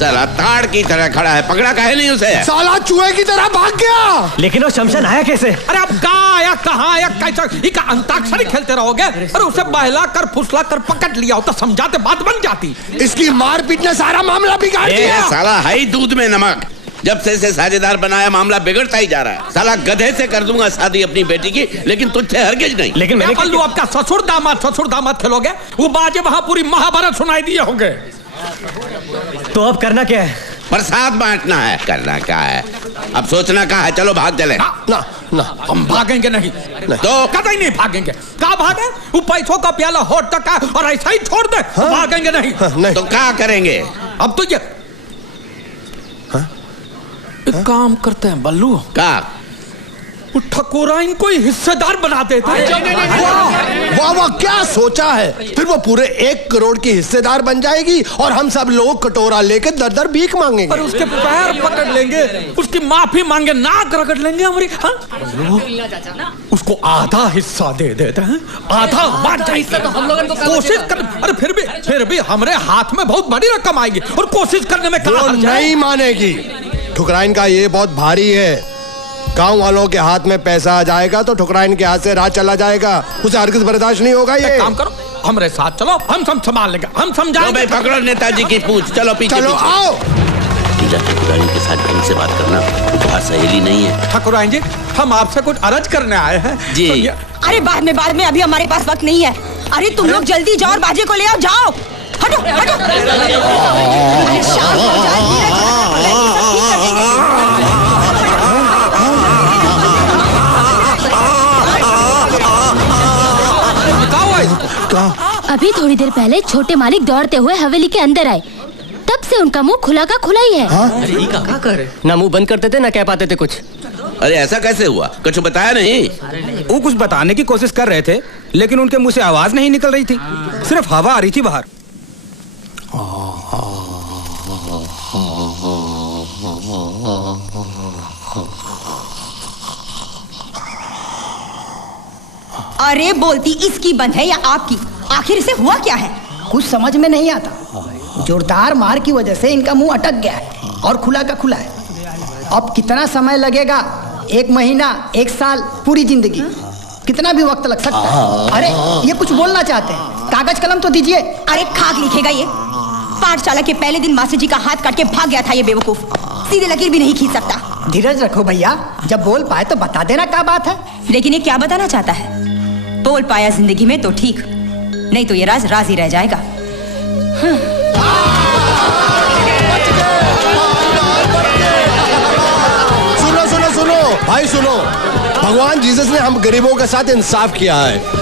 साला ताड़ की तरह खड़ा है, पकड़ा काहे नहीं उसे? साला चूहे की तरह भाग गया। लेकिन वो शमशान आया कैसे? अरे अब कहाँ आया, कहाँ आया, कैसा? ये का अंताक्षरी खेलते रहोगे? अरे उसे बहला कर फुसला कर पकड़ लिया होता, समझाते बात बन जाती। इसकी मारपीट ने सारा मामला बिगाड़ दिया। साला है ही दूध में नमक। जब से इसे साझेदार बनाया मामला बिगड़ता ही जा रहा है। साला गधे से कर दूंगा शादी अपनी बेटी की, लेकिन तुझसे हरगिज नहीं। लेकिन मैंने पल्लू आपका ससुर दामाद खेलोगे? वो बाजे वहां पूरी महाभारत सुनाई दिए होंगे। तो अब करना क्या है? प्रसाद बांटना है। करना क्या है? अब सोचना क्या है? चलो भाग चले। ना ना हम भागेंगे नहीं, तो कतई नहीं भागेंगे। कहाँ भागे? वो पैसों का प्याला होठ तक है और ऐसा ही छोड़ दे। भागेंगे नहीं। नहीं तो क्या करेंगे? अब तो ये एक काम करते हैं बल्लू, का ठकुरा इनको हिस्सेदार बना देते हैं। वाह वाह, क्या सोचा है? फिर वो पूरे 1 करोड़ की हिस्सेदार बन जाएगी और हम सब लोग कटोरा लेकर दर दर भीख मांगेंगे। पर उसके पैर पकड़ लेंगे, उसकी माफी मांगे, नाक रगड़ लेंगे हमारी। उसको आधा हिस्सा दे देते हैं, आधा बांट जाएगी। कोशिश कर, अरे फिर भी हमारे हाथ में बहुत बड़ी रकम आएगी और कोशिश करने में वो नहीं मानेगी। ठुकराइन का ये बहुत भारी है। गांव वालों के हाथ में पैसा आ जाएगा तो ठुकराइन के हाथ से राज चला जाएगा। उसे हरगिज़ बर्दाश्त नहीं होगा। ये काम करो, हमारे साथ चलो, हम सब संभाल लेंगे, हम समझाएंगे। पकड़ो नेताजी की पूछ, चलो पीछे। चलो आओ। ठकुराइन के साथ ढंग से बात करना, वो सहेली नहीं है। ठकुराइन जी, हम आपसे कुछ अर्ज करने आए हैं जी। तो अरे बाद में, अभी हमारे पास वक्त नहीं है। अरे तुम लोग जल्दी जाओ और बाजे को ले आओ, जाओ। हटो हटो। अरे शाम हो जाए, अभी थोड़ी देर पहले छोटे मालिक दौड़ते हुए हवेली के अंदर आए, तब से उनका मुंह खुला का खुला ही है। अरे क्या करे? ना मुंह बंद करते थे ना कह पाते थे कुछ। अरे ऐसा कैसे हुआ? कुछ बताया नहीं? वो कुछ बताने की कोशिश कर रहे थे, लेकिन उनके मुंह से आवाज नहीं निकल रही थी, सिर्फ हवा आ रही थी बाहर। अरे बोलती इसकी बंद है या आपकी? आखिर इसे हुआ क्या है? कुछ समझ में नहीं आता। जोरदार मार की वजह से इनका मुंह अटक गया है और खुला का खुला है। अब कितना समय लगेगा? 1 महीना, 1 साल, पूरी जिंदगी, कितना भी वक्त लग सकता है। अरे ये कुछ बोलना चाहते हैं, कागज कलम तो दीजिए। अरे खाक लिखेगा ये? पाठशाला के पहले दिन मास्टर जी का हाथ काट के भाग गया था ये बेवकूफ, सीधे लकीर भी नहीं खींच सकता। धीरज रखो भैया, जब बोल पाए तो बता देना क्या बात है। लेकिन ये क्या बताना चाहता है? बोल पाया जिंदगी में तो ठीक, नहीं तो ये राज राज ही रह जाएगा। सुनो सुनो सुनो भाई सुनो, भगवान जीसस ने हम गरीबों के साथ इंसाफ किया है।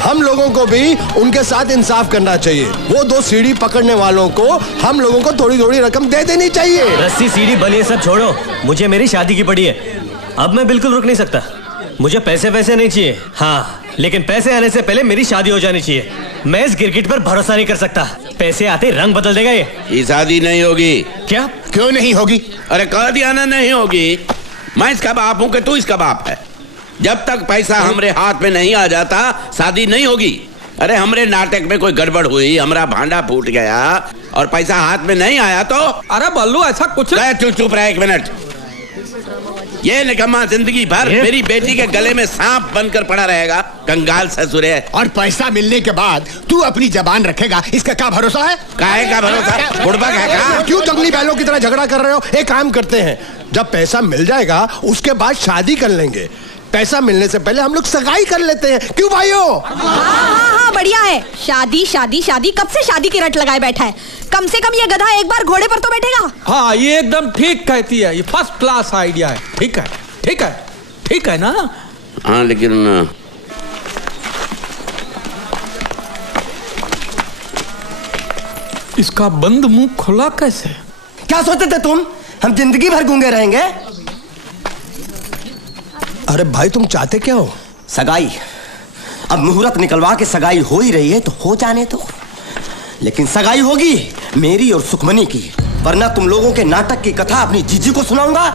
हम लोगों को भी उनके साथ इंसाफ करना चाहिए। वो 2 सीढ़ी पकड़ने वालों को हम लोगों को थोड़ी थोड़ी रकम दे देनी चाहिए। रस्सी सीढ़ी बलिए सब छोड़ो, मुझे मेरी शादी की पड़ी है। अब मैं बिल्कुल रुक नहीं सकता। मुझे पैसे नहीं चाहिए, हाँ, लेकिन पैसे आने से पहले मेरी शादी हो जानी चाहिए। मैं इस गिरगिट पर भरोसा नहीं कर सकता। पैसे आते रंग बदल देगा ये शादी नहीं होगी। क्या? क्यों नहीं होगी? अरे कह दिया ना नहीं होगी। मैं इसका बाप हूं कि तू इसका बाप है। जब तक पैसा हमरे हाथ में नहीं आ जाता शादी नहीं होगी। अरे हमरे नाटक में कोई गड़बड़ हुई, हमारा भांडा फूट गया और पैसा हाथ में नहीं आया तो? अरे बल्लू ऐसा कुछ नहीं। चुप रहा 1 मिनट। ये निकम्मा जिंदगी भर मेरी बेटी के गले में सांप बनकर पड़ा रहेगा, कंगाल ससुर है। और पैसा मिलने के बाद तू अपनी जबान रखेगा, इसका क्या भरोसा है? काहे का भरोसा? बुड़बक है का? क्यों जंगली बैलों की तरह झगड़ा कर रहे हो? एक काम करते हैं, जब पैसा मिल जाएगा उसके बाद शादी कर लेंगे। पैसा मिलने से पहले हम लोग सगाई कर लेते हैं, क्यों भाइयों? हाँ, बढ़िया है। शादी शादी शादी, कब से शादी की रट लगाए बैठा है। कम से कम ये गधा एक बार घोड़े पर तो बैठेगा। हाँ, ये एकदम ठीक कहती है, ये फर्स्ट क्लास आइडिया है। ठीक है, ठीक है, ठीक है ना? हाँ, लेकिन इसका बंद मुंह खुला कैसे? क्या सोचते थे तुम हम जिंदगी भर गूंगे रहेंगे? अरे भाई तुम चाहते क्या हो? सगाई। अब मुहूर्त निकलवा के सगाई हो ही रही है तो हो जाने दो। लेकिन सगाई होगी मेरी और सुखमनी की, वरना तुम लोगों के नाटक की कथा अपनी जीजी को सुनाऊंगा,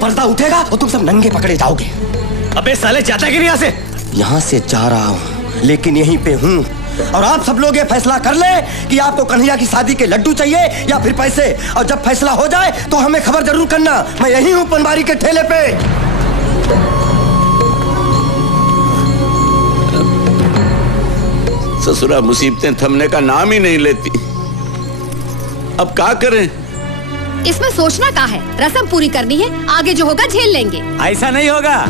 पर्दा उठेगा और तुम सब नंगे पकड़े जाओगे। अबे साले जाता कि नहीं यहाँ से? यहाँ से जा रहा हूँ, लेकिन यहीं पे हूँ और आप सब लोग ये फैसला कर ले कि आपको कन्हैया की शादी के लड्डू चाहिए या फिर पैसे। और जब फैसला हो जाए तो हमें खबर जरूर करना। मैं यही हूँ पनवारी के ठेले पे। ससुरा मुसीबतें थमने का नाम ही नहीं लेती। अब क्या करें? इसमें सोचना क्या है, रस्म पूरी करनी है, आगे जो होगा झेल लेंगे। ऐसा नहीं होगा,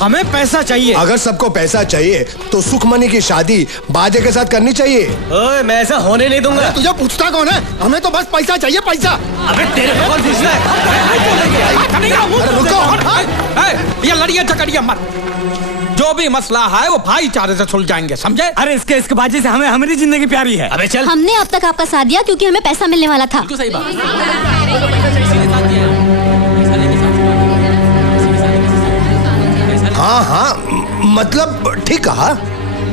हमें पैसा चाहिए। अगर सबको पैसा चाहिए तो सुखमनी की शादी बाजे के साथ करनी चाहिए। ओए, मैं ऐसा होने नहीं दूंगा। तुझे पूछता कौन है? हमें तो बस पैसा चाहिए, पैसा। अबे तेरे को कौन पूछता है? ये लड़िए झगड़िए मत। जो भी मसला है वो भाईचारे से सुलझाएंगे, समझे? अरे इसके बाजी से हमें हमारी जिंदगी प्यारी है। अबे चल। हमने अब तक आपका साथ दिया क्योंकि हमें पैसा मिलने वाला था। सही बात। हाँ हाँ, मतलब ठीक कहा।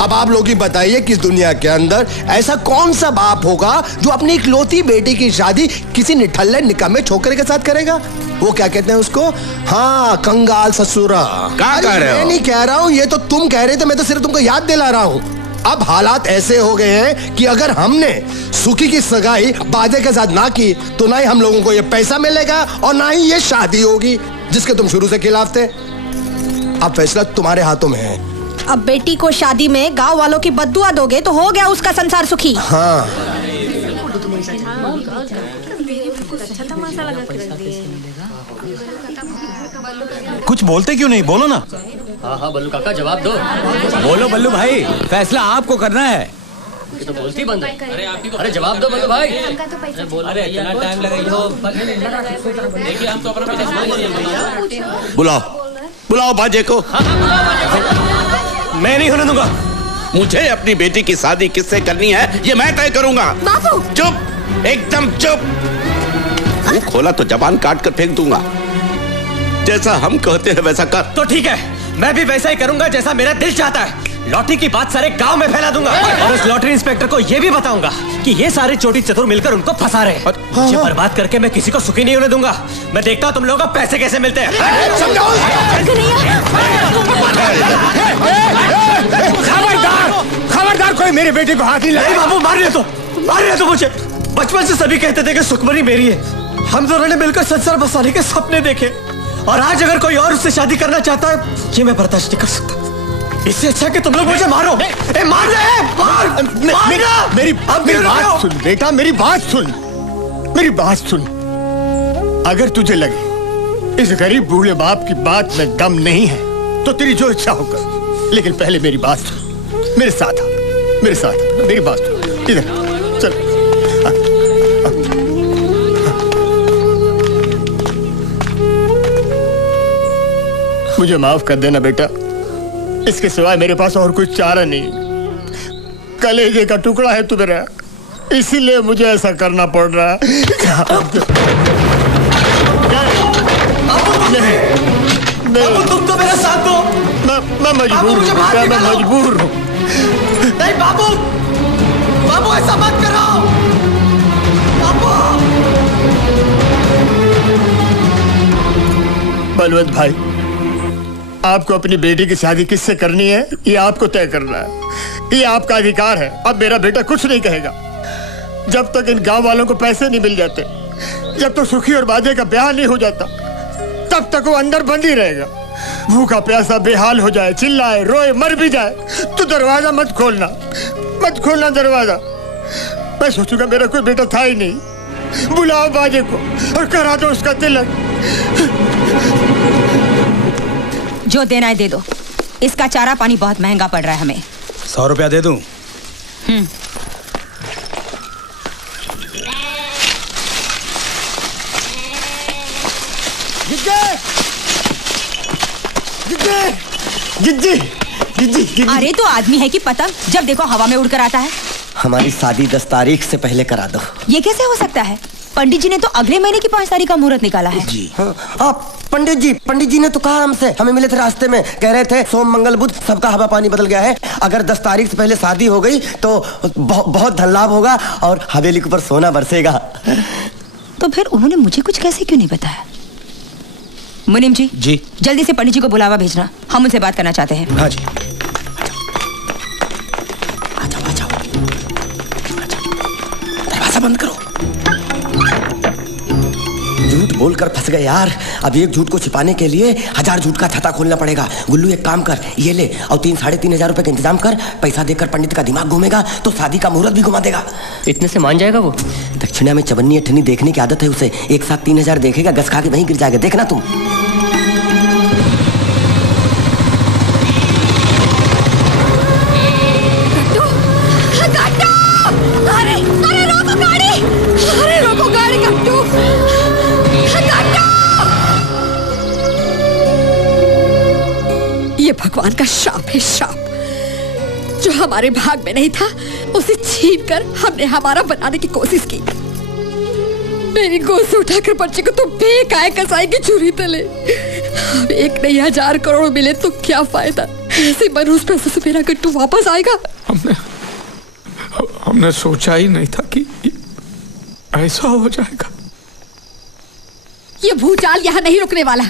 अब आप लोग ही बताइए कि इस दुनिया के अंदर ऐसा कौन सा बाप होगा जो अपनी इकलौती बेटी की शादी किसी निठल्ले निकम्मे छोकरे के साथ करेगा? वो क्या कहते हैं उसको? हाँ, कंगाल ससुरा। क्या कह रहे हो? मैं नहीं कह रहा हूँ, ये तो तुम कह रहे थे, मैं तो सिर्फ तुमको याद दिला रहा हूँ। अब हालात ऐसे हो गए हैं कि अगर हमने सुखी की सगाई बाजे के साथ ना की तो ना ही हम लोगों को ये पैसा मिलेगा और ना ही ये शादी होगी जिसके तुम शुरू से खिलाफ थे। अब फैसला तुम्हारे हाथों में है। अब बेटी को शादी में गांव वालों की बद्दुआ दोगे तो हो गया उसका संसार सुखी। हाँ। कुछ बोलते क्यों नहीं? बोलो ना। हाँ बल्लू काका जवाब दो। बोलो बल्लू भाई, फैसला आपको करना है। ये तो बोलती बंद है। अरे जवाब दो बल्लू भाई। अरे इतना टाइम लगेगा। देखिए हम तो अपना बुलाओ बुलाओ बाजे को। मैं नहीं होने दूंगा। मुझे अपनी बेटी की शादी किससे करनी है ये मैं तय करूंगा। बाबू चुप, एकदम चुप। मुंह खोला तो जबान काट कर फेंक दूंगा। जैसा हम कहते हैं वैसा कर। तो ठीक है, मैं भी वैसा ही करूंगा जैसा मेरा दिल चाहता है। लॉटरी की बात सारे गांव में फैला दूंगा और उस लॉटरी इंस्पेक्टर को ये भी बताऊंगा कि ये सारे चोटी चतुर मिलकर उनको फंसा रहे हैं। मुझे बर्बाद करके मैं किसी को सुखी नहीं होने दूंगा। मैं देखता हूँ तुम लोगों को पैसे कैसे मिलते हैं। खबरदार, कोई मेरे बेटे को हाथ नहीं लगाए। बाबू मार रहे तो मुझे। बचपन से सभी कहते थे कि सुखमनी मेरी है। हम दोनों ने मिलकर संसार बसाने के सपने देखे और आज अगर कोई और उससे शादी करना चाहता है ये मैं बर्दाश्त नहीं कर सकता। इससे अच्छा कि तुम लोग मुझे मारो। मार मेरी बात सुन बेटा, मेरी बात सुन। अगर तुझे लगे इस गरीब बूढ़े बाप की बात में दम नहीं है तो तेरी जो इच्छा हो कर, लेकिन पहले मेरी बात सुन। मेरे साथ मेरी बात सुन। इधर चल। मुझे माफ कर देना बेटा, इसके सिवाय मेरे पास और कोई चारा नहीं। कलेजे का टुकड़ा है तू मेरा, इसीलिए मुझे ऐसा करना पड़ रहा है। नहीं, तुम तो मेरा साथ दो। मैं मजबूर हूँ। नहीं बाबू ऐसा मत करो। बलवंत भाई, आपको अपनी बेटी की शादी किससे करनी है ये आपको तय करना है। ये आपका अधिकार है। अब मेरा बेटा कुछ नहीं कहेगा जब तक इन गांव वालों को पैसे नहीं मिल जाते, जब तक सुखी और बाजे का ब्याह नहीं हो जाता, तब तक वो अंदर बंद ही रहेगा। भूखा प्यासा बेहाल हो जाए, चिल्लाए, रोए, मर भी जाए तो दरवाजा मत खोलना दरवाजा। मैं सोचूंगा मेरा कोई बेटा था ही नहीं। बुलाओ बाजे को और करा दो उसका तिलक। जो देना है दे दो। इसका चारा पानी बहुत महंगा पड़ रहा है हमें। 100 रुपया दे दूं? जिज्जी। अरे तो आदमी है कि पतंग, जब देखो हवा में उड़कर आता है। हमारी शादी 10 तारीख से पहले करा दो। ये कैसे हो सकता है? पंडित जी ने तो अगले महीने की 5 तारीख का मुहूर्त निकाला है। जी हाँ, पंडित जी ने तो कहा हमसे, हमें मिले थे रास्ते में, कह रहे थे सोम मंगल बुध सबका हवा पानी बदल गया है। अगर 10 तारीख से पहले शादी हो गई तो बहुत धन लाभ होगा और हवेली के ऊपर सोना बरसेगा। तो फिर उन्होंने मुझे कुछ कैसे क्यों नहीं बताया? मुनीम जी जल्दी से पंडित जी को बुलावा भेजना, हम उनसे बात करना चाहते हैं। हाँ जी। बोलकर फंस गए यार। अब एक झूठ को छिपाने के लिए 1000 झूठ का छाता खोलना पड़ेगा। गुल्लू एक काम कर, ये ले और 3-3.5 रुपए का इंतजाम कर। पैसा देकर पंडित का दिमाग घूमेगा तो शादी का मुहूर्त भी घुमा देगा। इतने से मान जाएगा वो? दक्षिणा में चवन्नी अठन्नी देखने की आदत है उसे। एक साथ 3000 देखेगा, गस खा के वहीं गिर जाएगा, देखना तुम। ये भगवान का श्राप है, श्राप। जो हमारे भाग में नहीं था उसे छीनकर हमने हमारा बनाने की कोशिश की। मेरी गोद से उठाकर बच्चे को तो बेकाय कसाई की छुरी तले। अब 1 नहीं 1000 करोड़ मिले तो क्या फायदा? ऐसे मरूज पैसे से मेरा गट्टू वापस आएगा? हमने सोचा ही नहीं था कि ऐसा हो जाएगा। ये भूचाल यहाँ नहीं रुकने वाला।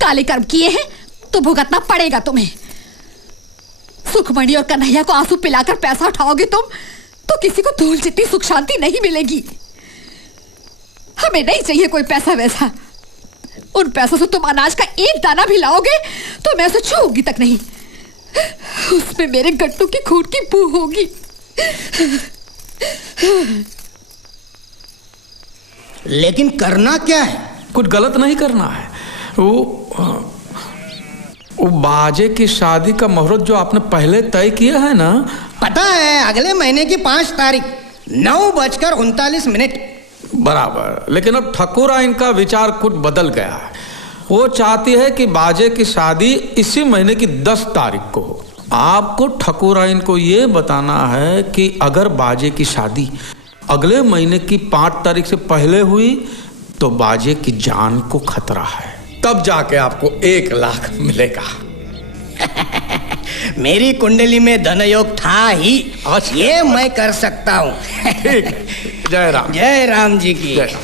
काले कर्म किए हैं तो भुगतना पड़ेगा तुम्हें। सुखमणि और कन्हैया को आंसू पिलाकर पैसा उठाओगे तुम तो किसी को धूल जितनी सुख शांति नहीं मिलेगी। हमें नहीं चाहिए कोई पैसा वैसा। उन पैसों से तुम अनाज का एक दाना भी लाओगे तो मैं उसे छूऊंगी तक नहीं। उसमें मेरे गट्टू की खून की बू होगी। लेकिन करना क्या है? कुछ गलत नहीं करना है। वो बाजे की शादी का मुहूर्त जो आपने पहले तय किया है ना, पता है अगले महीने की 5 तारीख 9:39। बराबर। लेकिन अब ठकुरा इनका विचार कुछ बदल गया है। वो चाहती है कि बाजे की शादी इसी महीने की 10 तारीख को हो। आपको ठकुरा इनको ये बताना है कि अगर बाजे की शादी अगले महीने की 5 तारीख से पहले हुई तो बाजे की जान को खतरा है। तब जाके आपको 1 लाख मिलेगा। मेरी कुंडली में धनयोग था ही, ये मैं कर सकता हूँ। जय राम। जय राम जी की। जय राम।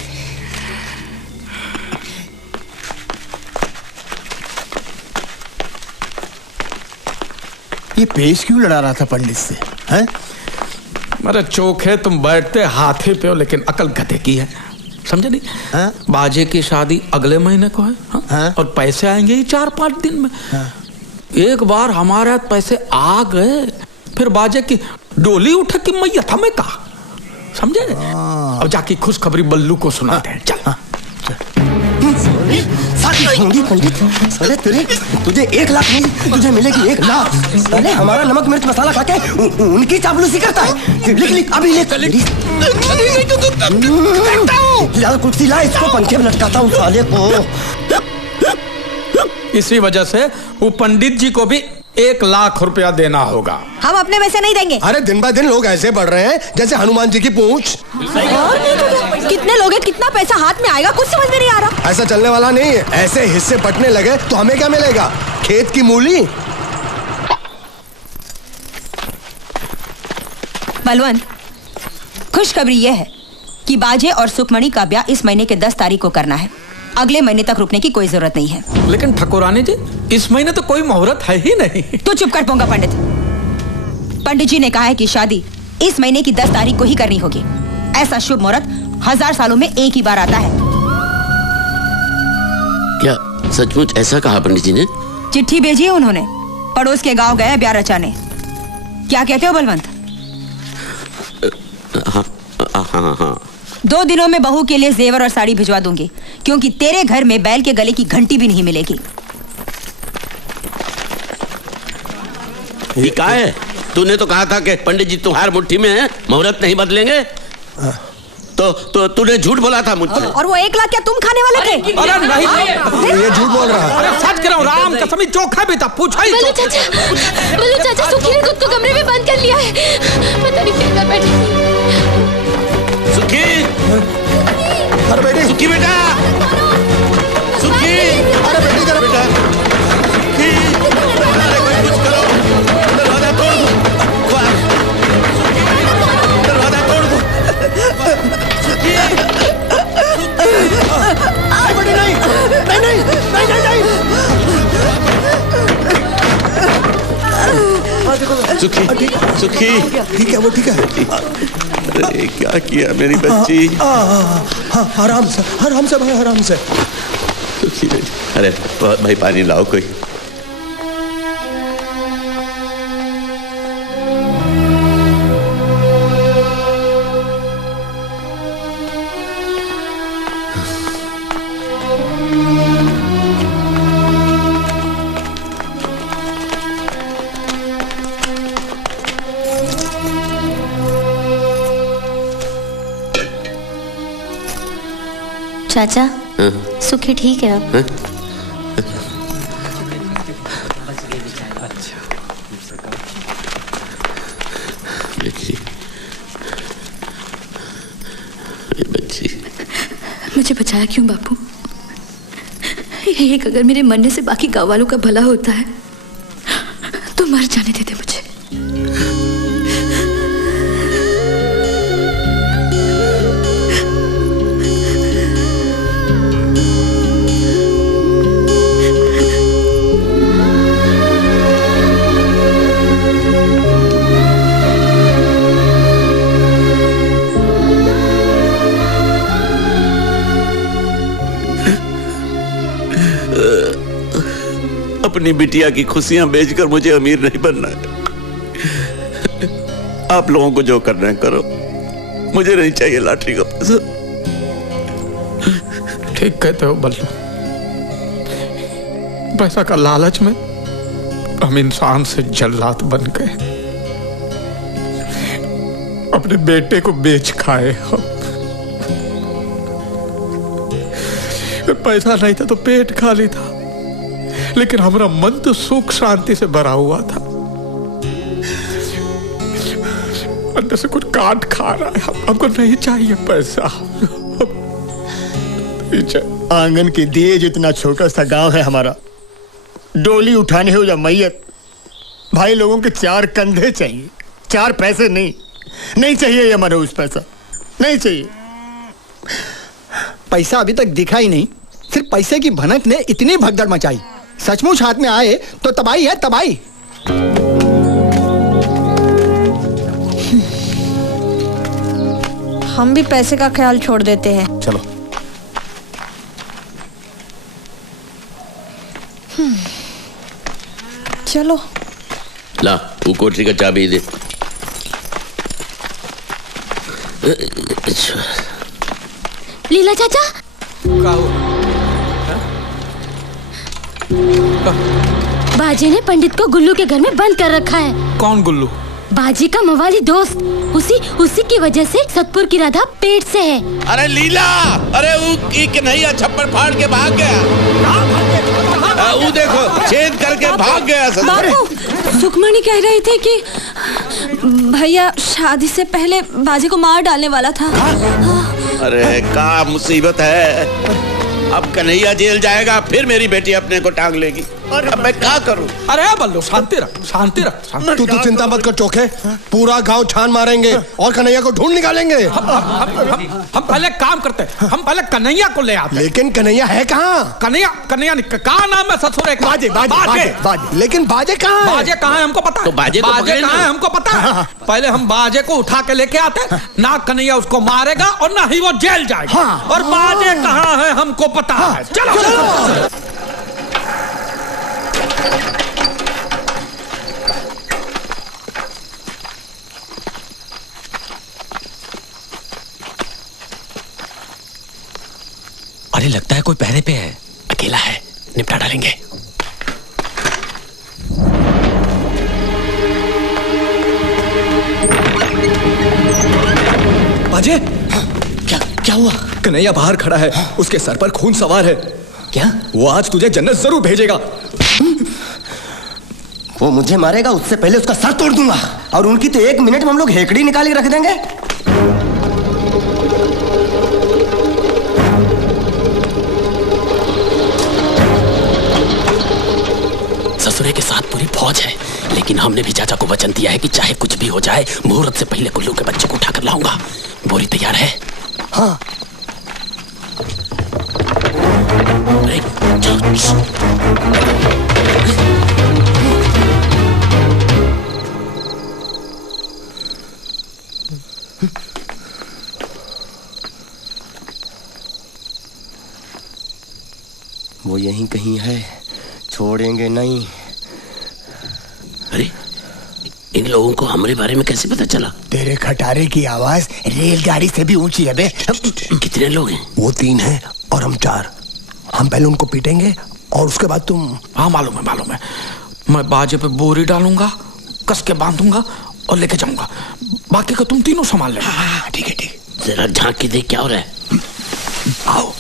ये पेश क्यों लड़ा रहा था पंडित से? हैं? मेरे चोखे तुम बैठते हाथे पे हो लेकिन अकल गधे की है, समझे नहीं? हाँ? बाजे की शादी अगले महीने को है। हाँ? और पैसे आएंगे ही 4-5 दिन में। हाँ? एक बार हमारे हाथ पैसे आ गए फिर बाजे की डोली उठ की मैयत हमें कहा, समझे? अब जाके खुशखबरी बल्लू को सुनाते हैं। चल। पंडित साले तुझे 1 लाख नहीं, तुझे मिलेगी 1 लाख। साले हमारा नमक मिर्च मसाला खा के उनकी चापलूसी करता है। लिख अभी लिख। लाल कुर्सी ला, इसको पंखे में लटकाता हूँ साले को। इसी वजह से वो पंडित जी को भी 1 लाख रुपया देना होगा। हम अपने में से नहीं देंगे। अरे दिन ब दिन लोग ऐसे बढ़ रहे हैं जैसे हनुमान जी की पूंछ। कितने लोग हैं, कितना पैसा हाथ में आएगा, कुछ समझ में नहीं आ रहा। ऐसा चलने वाला नहीं है। ऐसे हिस्से बंटने लगे तो हमें क्या मिलेगा? खेत की मूली। बलवंत, खुशखबरी यह है कि बाजे और सुखमणि का ब्याह इस महीने के 10 तारीख को करना है। अगले महीने तक रुकने की कोई जरूरत नहीं है। लेकिन ठकुरानी जी, इस महीने तो कोई मुहूर्त है ही नहीं। तू चुप कर पोंगा पंडित। पंडित जी ने कहा है कि शादी इस महीने की 10 तारीख को ही करनी होगी। ऐसा शुभ मुहूर्त 1000 सालों में एक ही बार आता है। क्या सचमुच ऐसा कहा पंडित जी ने? चिट्ठी भेजी है उन्होंने। पड़ोस के गांव गए ब्याह रचाने। क्या कहते हो बलवंत? हाँ। 2 दिनों में बहू के लिए जेवर और साड़ी भिजवा दूंगी, क्योंकि तेरे घर में बैल के गले की घंटी भी नहीं मिलेगी। ये क्या है? तूने तो कहा था कि पंडित जी तुम्हारी मुट्ठी में है, मुहूर्त नहीं बदलेंगे। तो तूने झूठ बोला था मुझसे। और वो 1 लाख क्या तुम खाने वाले थे? अरे नहीं, ये झूठ बोल रहा है। अरे सच कह रहा हूँ, राम कसम चोखा भी था। पूछा ही बल्लू चाचा सुखी ने खुद को कमरे में बंद कर लिया है। पता नहीं क्या कर बैठी थी। सुखी, अरे बेटी, सुखी बेटा, सुखी, अरे बेटी जरा बेटा, सुखी, अरे कोई कुछ करो, दरवाजा तोड़ दो, दरवाजा तोड़ दो, सुखी, नहीं। सुखी, सुखी, ठीक है, वो ठीक है। अरे क्या किया मेरी बच्ची? आराम से भाई, आराम से। अरे भाई पानी लाओ कोई। चाचा, सुखी ठीक है अब? बच्ची, मुझे बचाया क्यों बापू? एक अगर मेरे मरने से बाकी गांव वालों का भला होता है तो मर जाने देते मुझे। अपनी बिटिया की खुशियां बेचकर मुझे अमीर नहीं बनना है। आप लोगों को जो करना है करो, मुझे नहीं चाहिए लॉटरी का पैसा। ठीक कहते हो बल्लू, पैसा का लालच में हम इंसान से जल्लाद बन गए, अपने बेटे को बेच खाए हम। पैसा नहीं था तो पेट खाली था, लेकिन हमारा मन तो सुख शांति से भरा हुआ था। अंदर से कुछ काट खा रहा है। हमको नहीं चाहिए पैसा। आंगन के दिए जितना छोटा सा गांव है हमारा, डोली उठाने हो या मैयत, भाई लोगों के 4 कंधे चाहिए, 4 पैसे नहीं चाहिए। ये मनोज पैसा नहीं चाहिए। पैसा अभी तक दिखा ही नहीं, सिर्फ पैसे की भनक ने इतनी भगदड़ मचाई। सचमुच हाथ में आए तो तबाही है तबाही। हम भी पैसे का ख्याल छोड़ देते हैं। चलो। चलो। ला वो कोठरी का चाबी दे। लीला चाचा, बाजी ने पंडित को गुल्लू के घर में बंद कर रखा है। कौन गुल्लू? बाजी का मवाली दोस्त। उसी की वजह से सतपुर की राधा पेट से है। अरे लीला, अरे वो कन्हैया छप्पर फाड़ के भाग गया। वो देखो छेद करके भाग गया। बापू, सुखमणि कह रही थी कि भैया शादी से पहले बाजी को मार डालने वाला था। अरे क्या मुसीबत है। अब कन्हैया जेल जाएगा, फिर मेरी बेटी अपने को टांग लेगी। अब मैं क्या करूं? अरे बल्लू शांति रख, शांति रख। तू चिंता मत कर चोखे, पूरा गांव छान मारेंगे और कन्हैया को ढूंढ निकालेंगे। हम पहले काम करते हैं, हम पहले कन्हैया को ले आते। लेकिन कन्हैया है कहाँ? कन्हैया कहाँ नाम है ससुर? बाजे। लेकिन बाजे कहाँ है? बाजे कहाँ है हमको पता है। तो बाजे कहाँ है हमको पता है। पहले हम बाजे को उठा के लेके आते, ना कन्हैया उसको मारेगा और ना ही वो जेल जाएगा। और बाजे कहाँ है हमको पता है। चलो। अरे लगता है कोई पहरे पे है, अकेला है, निपटा डालेंगे। बाजे, क्या हुआ? कन्हैया बाहर खड़ा है, उसके सर पर खून सवार है। क्या? वो आज तुझे जन्नत जरूर भेजेगा। वो मुझे मारेगा, उससे पहले उसका सर तोड़ दूंगा। और उनकी तो 1 मिनट में हम लोग हेकड़ी निकाल के रख देंगे। ससुरे के साथ पूरी फौज है, लेकिन हमने भी चाचा को वचन दिया है कि चाहे कुछ भी हो जाए, मुहूर्त से पहले गुल्लू के बच्चे को उठाकर लाऊंगा। बोरी तैयार है? हाँ। वो यहीं कहीं है, छोड़ेंगे नहीं। अरे इन लोगों को हमारे बारे में कैसे पता चला? तेरे खटारे की आवाज रेलगाड़ी से भी ऊंची है बे। कितने लोग हैं? वो 3 हैं और हम 4। हम पहले उनको पीटेंगे और उसके बाद तुम। हाँ मालूम है। मैं बाजे पे बोरी डालूंगा, कस के बांधूंगा और लेके जाऊंगा। बाकी का तुम तीनों संभाल लेना। हाँ ठीक है। जरा झांक के देख क्या हो रहा है। आओ।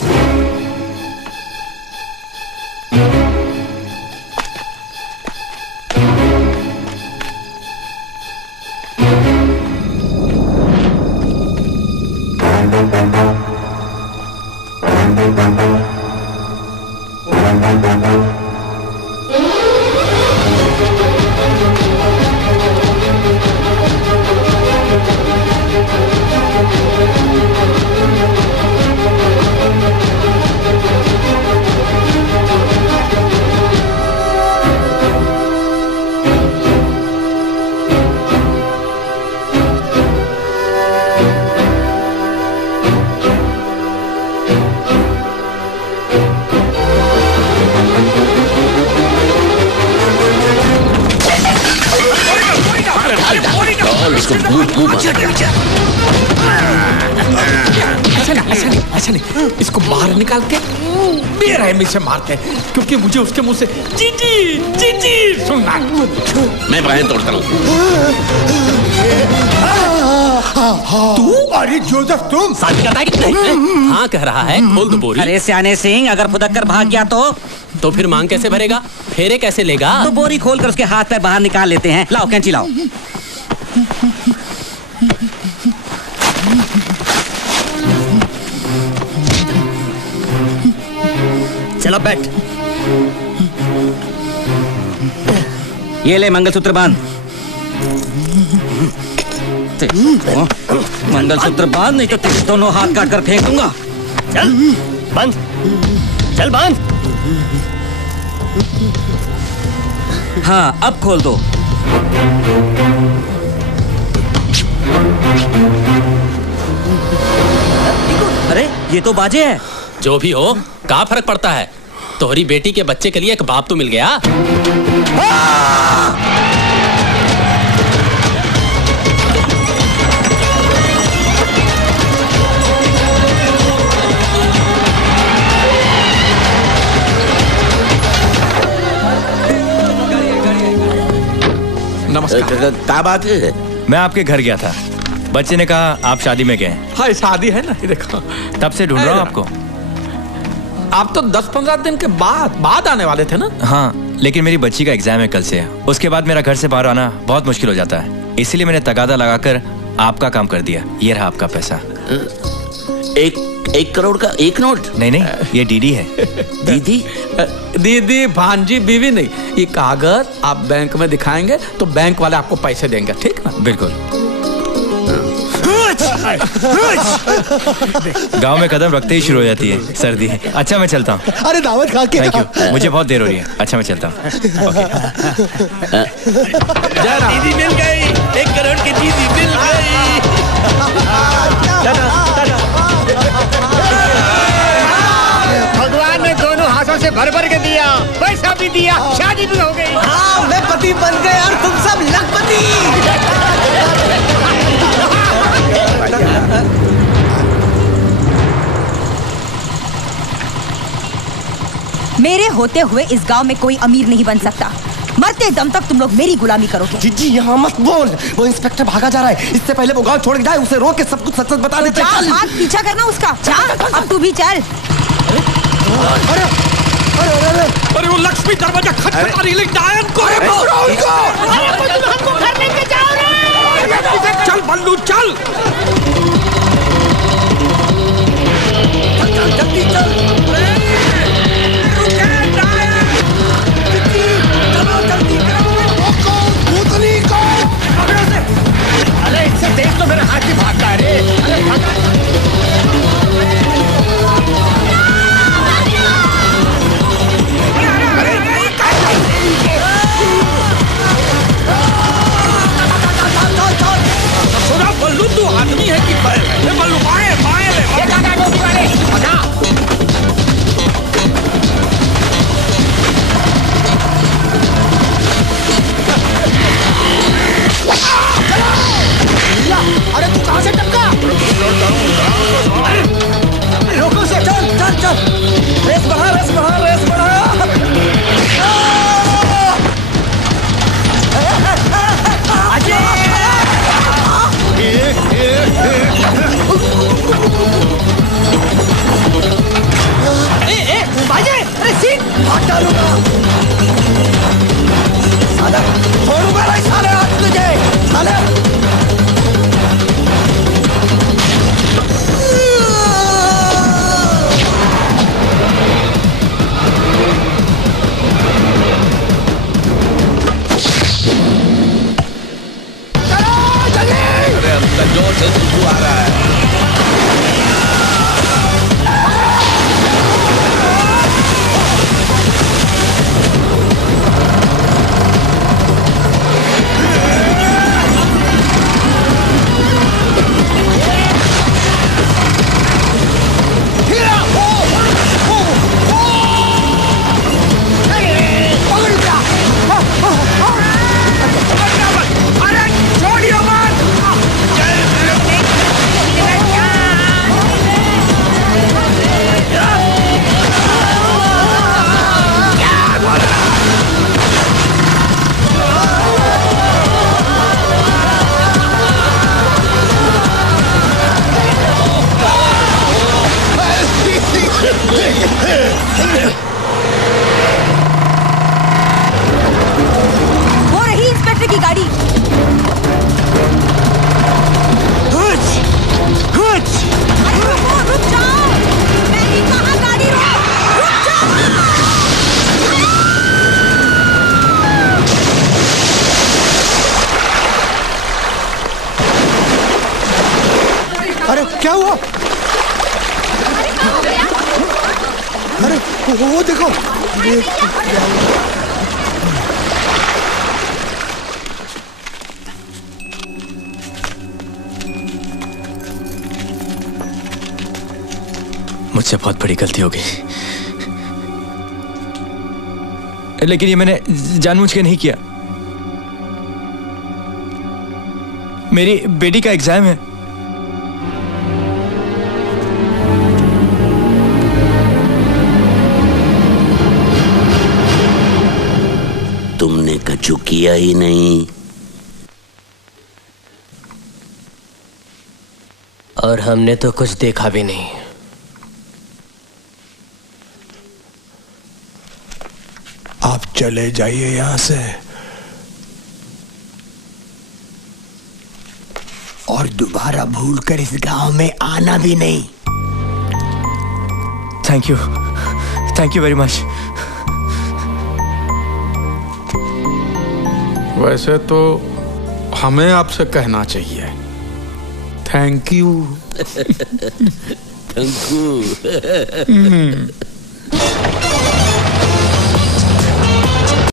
ऐसा नहीं, इसको बाहर निकाल के बेरहमी से मारते हैं, क्योंकि मुझे उसके मुंह से जी सुनना। मैं बाहें तोड़ता हूँ। तू? अरे जोसेफ तुम? शादी करता है कि नहीं? हाँ कह रहा है, खोल दो बोरी। अरे सियाने सिंह, अगर फुदक कर भाग गया तो फिर मांग कैसे भरेगा? फेरे कैसे लेगा? तो बोरी खोल कर उसके हाथ पैर बाहर निकाल लेते हैं। लाओ कैंची लाओ। चलो बैठ। ये ले मंगलसूत्र बांध। मंगलसूत्र बांध, नहीं तो तेरे दोनों हाथ काट कर फेंक दूंगा। चल बांध, चल बांध। हाँ अब खोल दो। अरे ये तो बाजे है। जो भी हो, क्या फर्क पड़ता है? तोहरी बेटी के बच्चे के लिए एक बाप तो मिल गया। नमस्कार। क्या बात है? मैं आपके घर गया था, बच्चे ने कहा आप शादी में गए। हाँ शादी है ना, देखो तब से ढूंढ रहा हूँ आपको। आप तो 10-15 दिन के बाद आने वाले थे ना? हाँ, लेकिन मेरी बच्ची का एग्जाम है कल से। उसके बाद मेरा घर से बाहर आना बहुत मुश्किल हो जाता है, इसलिए मैंने तगादा लगाकर आपका काम कर दिया। ये रहा आपका पैसा। 1 करोड़ का 1 नोट? नहीं, ये डीडी है। दीदी भांजी बीवी नहीं, ये कागज आप बैंक में दिखाएंगे तो बैंक वाले आपको पैसे देंगे, ठीक ना? बिल्कुल। गांव में कदम रखते ही शुरू हो जाती है सर्दी। अच्छा मैं चलता हूँ। अरे दावत खा के। थैंक यू, मुझे बहुत देर हो रही है। अच्छा मैं चलता हूँ। दीदी मिल गई, 1 करोड़ की दीदी मिल गई। भगवान ने दोनों हाथों से भर भर के दिया, पैसा भी दिया, शादी भी हो गई। हाँ मैं पति बन गए और तुम सब लखपति। मेरे होते हुए इस गांव में कोई अमीर नहीं बन सकता। मरते दम तक तुम लोग मेरी गुलामी करोगे। जीजी यहाँ मत बोल, वो इंस्पेक्टर भागा जा रहा है। इससे पहले वो गांव छोड़ के जाए, उसे रोक के सब कुछ सच सच बता देते। चल भाग, पीछा करना उसका। चल अब तू भी चल। अरे वो लक्ष्मी दरवाजा खटखटा रही है, डायन को है वो। अरे तुम हमको घर लेके जाओ रे। चल बल्लू चल। जल्दी चल। अरे इससे देख तो मेरा हाथ ही भागता है रे। अरे भाग। बल्लू तू आदमी है कि बैल है? वो रही इंस्पेक्टर की गाड़ी। अरे रुको, रुक जाओ। मैंने कहा गाड़ी रुक जाओ। अरे क्या हुआ? अरे वो देखो, मुझसे बहुत बड़ी गलती हो गई, लेकिन ये मैंने जानबूझ के नहीं किया। मेरी बेटी का एग्जाम है। तुमने कछु किया ही नहीं। और हमने तो कुछ देखा भी नहीं। आप चले जाइए यहां से और दोबारा भूलकर इस गांव में आना भी नहीं। Thank you very much. वैसे तो हमें आपसे कहना चाहिए थैंक यू। Thank you.